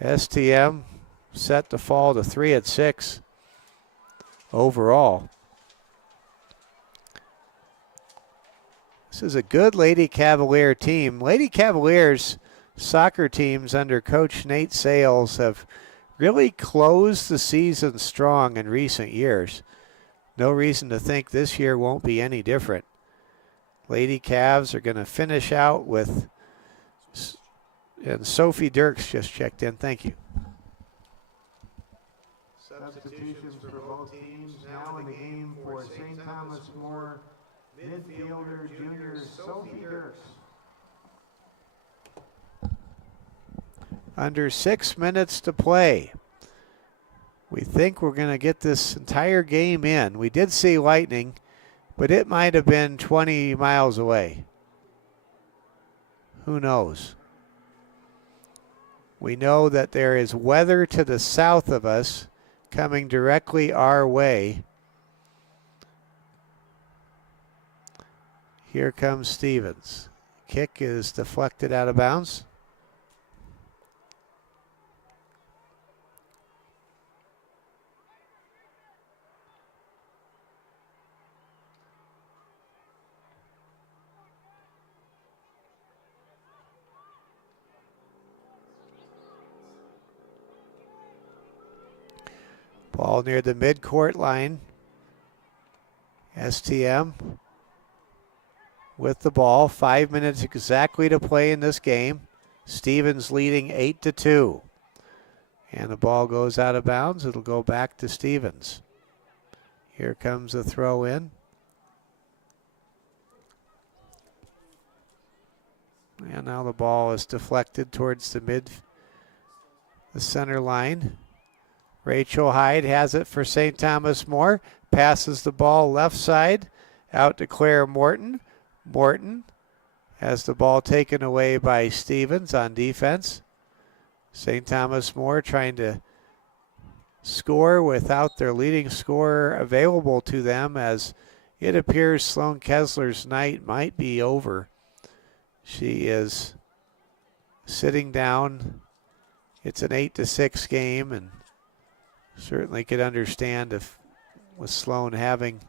STM set to fall to 3-6 overall. This is a good Lady Cavalier team. Lady Cavaliers soccer teams under Coach Nate Sales have really closed the season strong in recent years. No reason to think this year won't be any different. Lady Cavs are going to finish out with, and Sophie Dirks just checked in. Thank you. Substitutions for both teams now in the game for St. Thomas More midfielder junior Sophie Dirks. Under 6 minutes to play. We think we're going to get this entire game in. We did see lightning, but it might have been 20 miles away. Who knows? We know that there is weather to the south of us coming directly our way. Here comes Stevens. Kick is deflected out of bounds. Ball near the midcourt line. STM with the ball. 5 minutes exactly to play in this game. Stevens leading 8-2. And the ball goes out of bounds. It'll go back to Stevens. Here comes the throw in. And now the ball is deflected towards the the center line. Rachel Hyde has it for St. Thomas More. Passes the ball left side out to Claire Morton. Morton has the ball taken away by Stevens on defense. St. Thomas More trying to score without their leading scorer available to them, as it appears Sloan Kessler's night might be over. She is sitting down. It's an 8-6 game, and certainly could understand if with Sloan having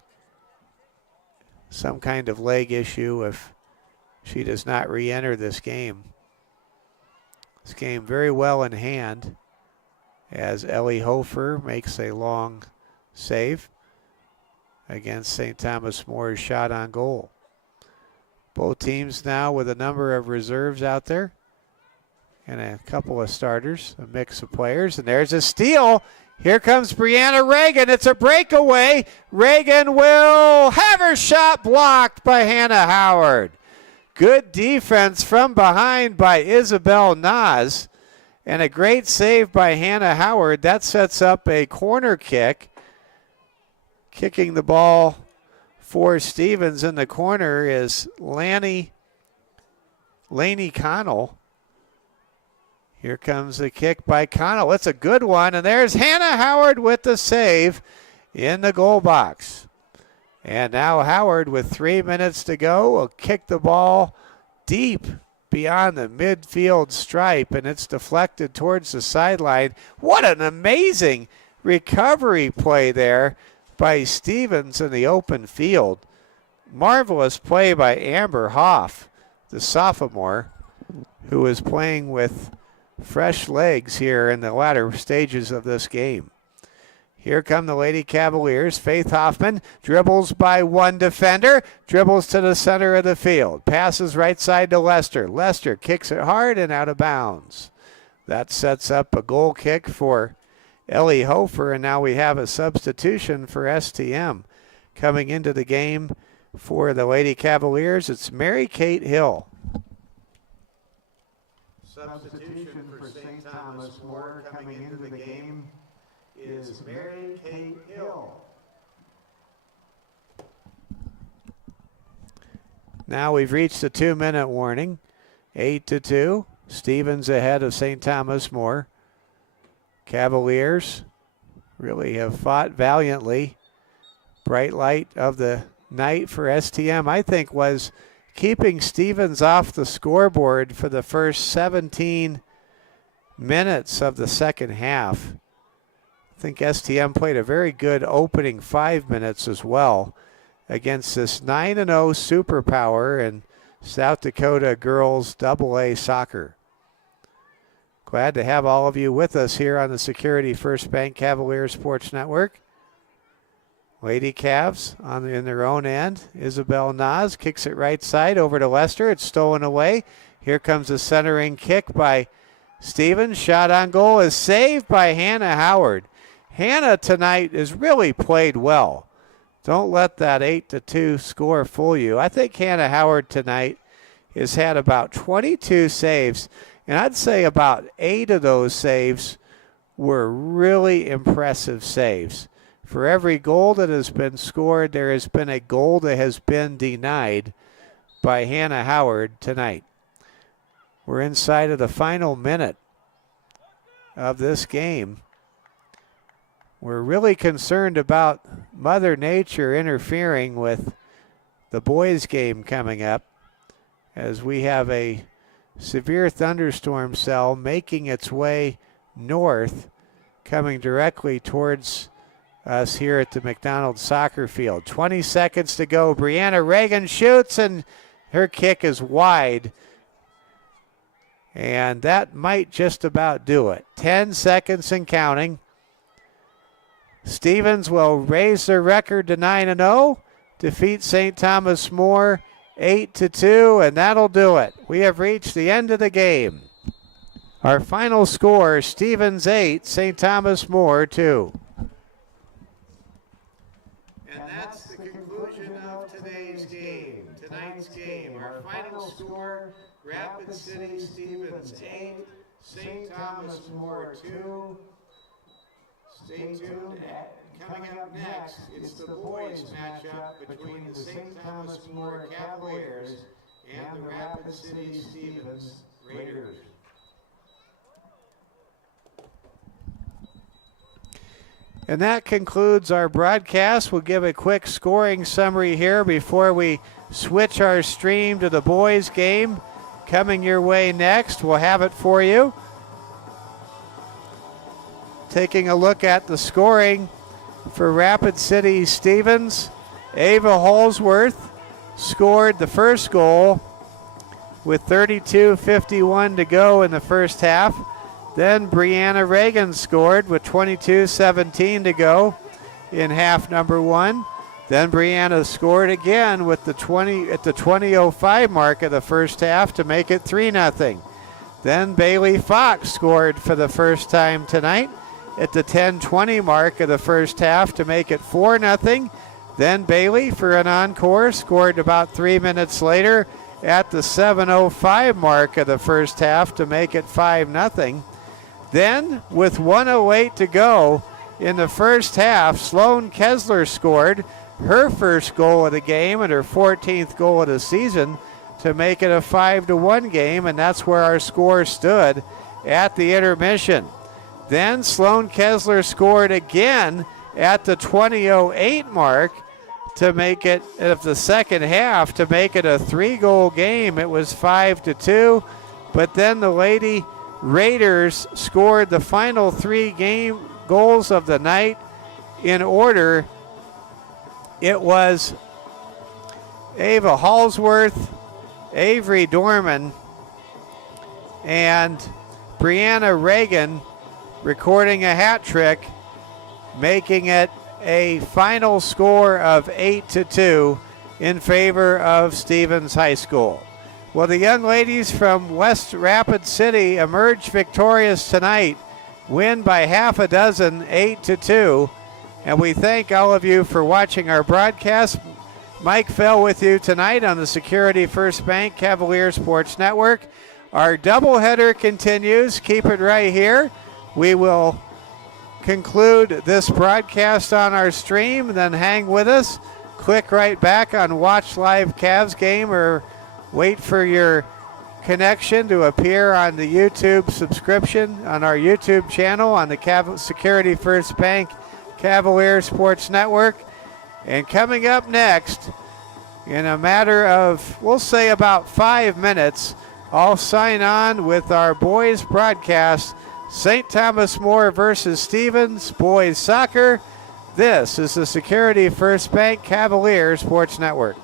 some kind of leg issue if she does not re-enter this game. This game very well in hand as Ellie Hofer makes a long save against St. Thomas More's shot on goal. Both teams now with a number of reserves out there and a couple of starters, a mix of players. And there's a steal. Here comes Brianna Reagan. It's a breakaway. Reagan will have her shot blocked by Hannah Howard. Good defense from behind by Isabel Nas. And a great save by Hannah Howard. That sets up a corner kick. Kicking the ball for Stevens in the corner is Laney Connell. Here comes the kick by Connell. It's a good one, and there's Hannah Howard with the save in the goal box. And now Howard, with 3 minutes to go, will kick the ball deep beyond the midfield stripe, and it's deflected towards the sideline. What an amazing recovery play there by Stevens in the open field. Marvelous play by Amber Hoff, the sophomore, who is playing with fresh legs here in the latter stages of this game. Here come the Lady Cavaliers. Faith Hoffman dribbles by one defender, dribbles to the center of the field, passes right side to Lester. Lester kicks it hard and out of bounds. That sets up a goal kick for Ellie Hofer, and now we have a substitution for STM. Coming into the game for the Lady Cavaliers, it's Mary Kate Hill. Substitution for St. Thomas More coming into the game is Mary Kate Hill. Now we've reached the 2-minute warning. 8-2. Stevens ahead of St. Thomas More. Cavaliers really have fought valiantly. Bright light of the night for STM, I think, was keeping Stevens off the scoreboard for the first 17 minutes of the second half. I think STM played a very good opening 5 minutes as well against this 9-0 superpower in South Dakota girls AA soccer. Glad to have all of you with us here on the Security First Bank Cavalier Sports Network. Lady Cavs in their own end. Isabel Nas kicks it right side over to Lester. It's stolen away. Here comes a centering kick by Stevens. Shot on goal is saved by Hannah Howard. Hannah tonight has really played well. Don't let that 8-2 score fool you. I think Hannah Howard tonight has had about 22 saves, and I'd say about 8 of those saves were really impressive saves. For every goal that has been scored, there has been a goal that has been denied by Hannah Howard tonight. We're inside of the final minute of this game. We're really concerned about Mother Nature interfering with the boys' game coming up, as we have a severe thunderstorm cell making its way north, coming directly towards us here at the McDonald Soccer Field. 20 seconds to go. Brianna Reagan shoots, and her kick is wide. And that might just about do it. 10 seconds and counting. Stevens will raise their record to 9-0, defeat St. Thomas More 8-2, and that'll do it. We have reached the end of the game. Our final score, Stevens 8, St. Thomas More 2. And that's the conclusion of today's game. Tonight's game. Our final score, Rapid City Stevens 8, St. Thomas More 2. Stay tuned. Coming up next, it's the boys matchup between the St. Thomas More Cavaliers and the Rapid City Stevens Raiders. And that concludes our broadcast. We'll give a quick scoring summary here before we switch our stream to the boys game. Coming your way next, we'll have it for you. Taking a look at the scoring for Rapid City Stevens, Ava Holsworth scored the first goal with 32:51 to go in the first half. Then Brianna Reagan scored with 22:17 to go in half number one. Then Brianna scored again with the 20:05 mark of the first half to make it 3-0. Then Bailey Fox scored for the first time tonight at the 10:20 mark of the first half to make it 4-0. Then Bailey, for an encore, scored about 3 minutes later at the 7:05 mark of the first half to make it 5-0. Then, with 1:08 to go in the first half, Sloan Kessler scored her first goal of the game and her 14th goal of the season to make it a 5-1 game, and that's where our score stood at the intermission. Then Sloan Kessler scored again at the 20:08 mark to make it, of the second half, to make it a 3-goal game. It was 5-2, but then the Lady Raiders scored the final 3 game goals of the night in order. It was Ava Holsworth, Avery Dorman, and Brianna Reagan recording a hat trick, making it a final score of 8-2 in favor of Stevens High School. Well, the young ladies from West Rapid City emerged victorious tonight, win by half a dozen, 8-2. And we thank all of you for watching our broadcast. Mike Fell with you tonight on the Security First Bank Cavalier Sports Network. Our doubleheader continues. Keep it right here. We will conclude this broadcast on our stream, then hang with us. Click right back on Watch Live Cavs Game or wait for your connection to appear on the YouTube subscription on our YouTube channel on the Security First Bank Cavalier Sports Network. And coming up next, in a matter of, we'll say about 5 minutes, I'll sign on with our boys broadcast, St. Thomas More versus Stevens boys soccer. This is the Security First Bank Cavalier Sports Network.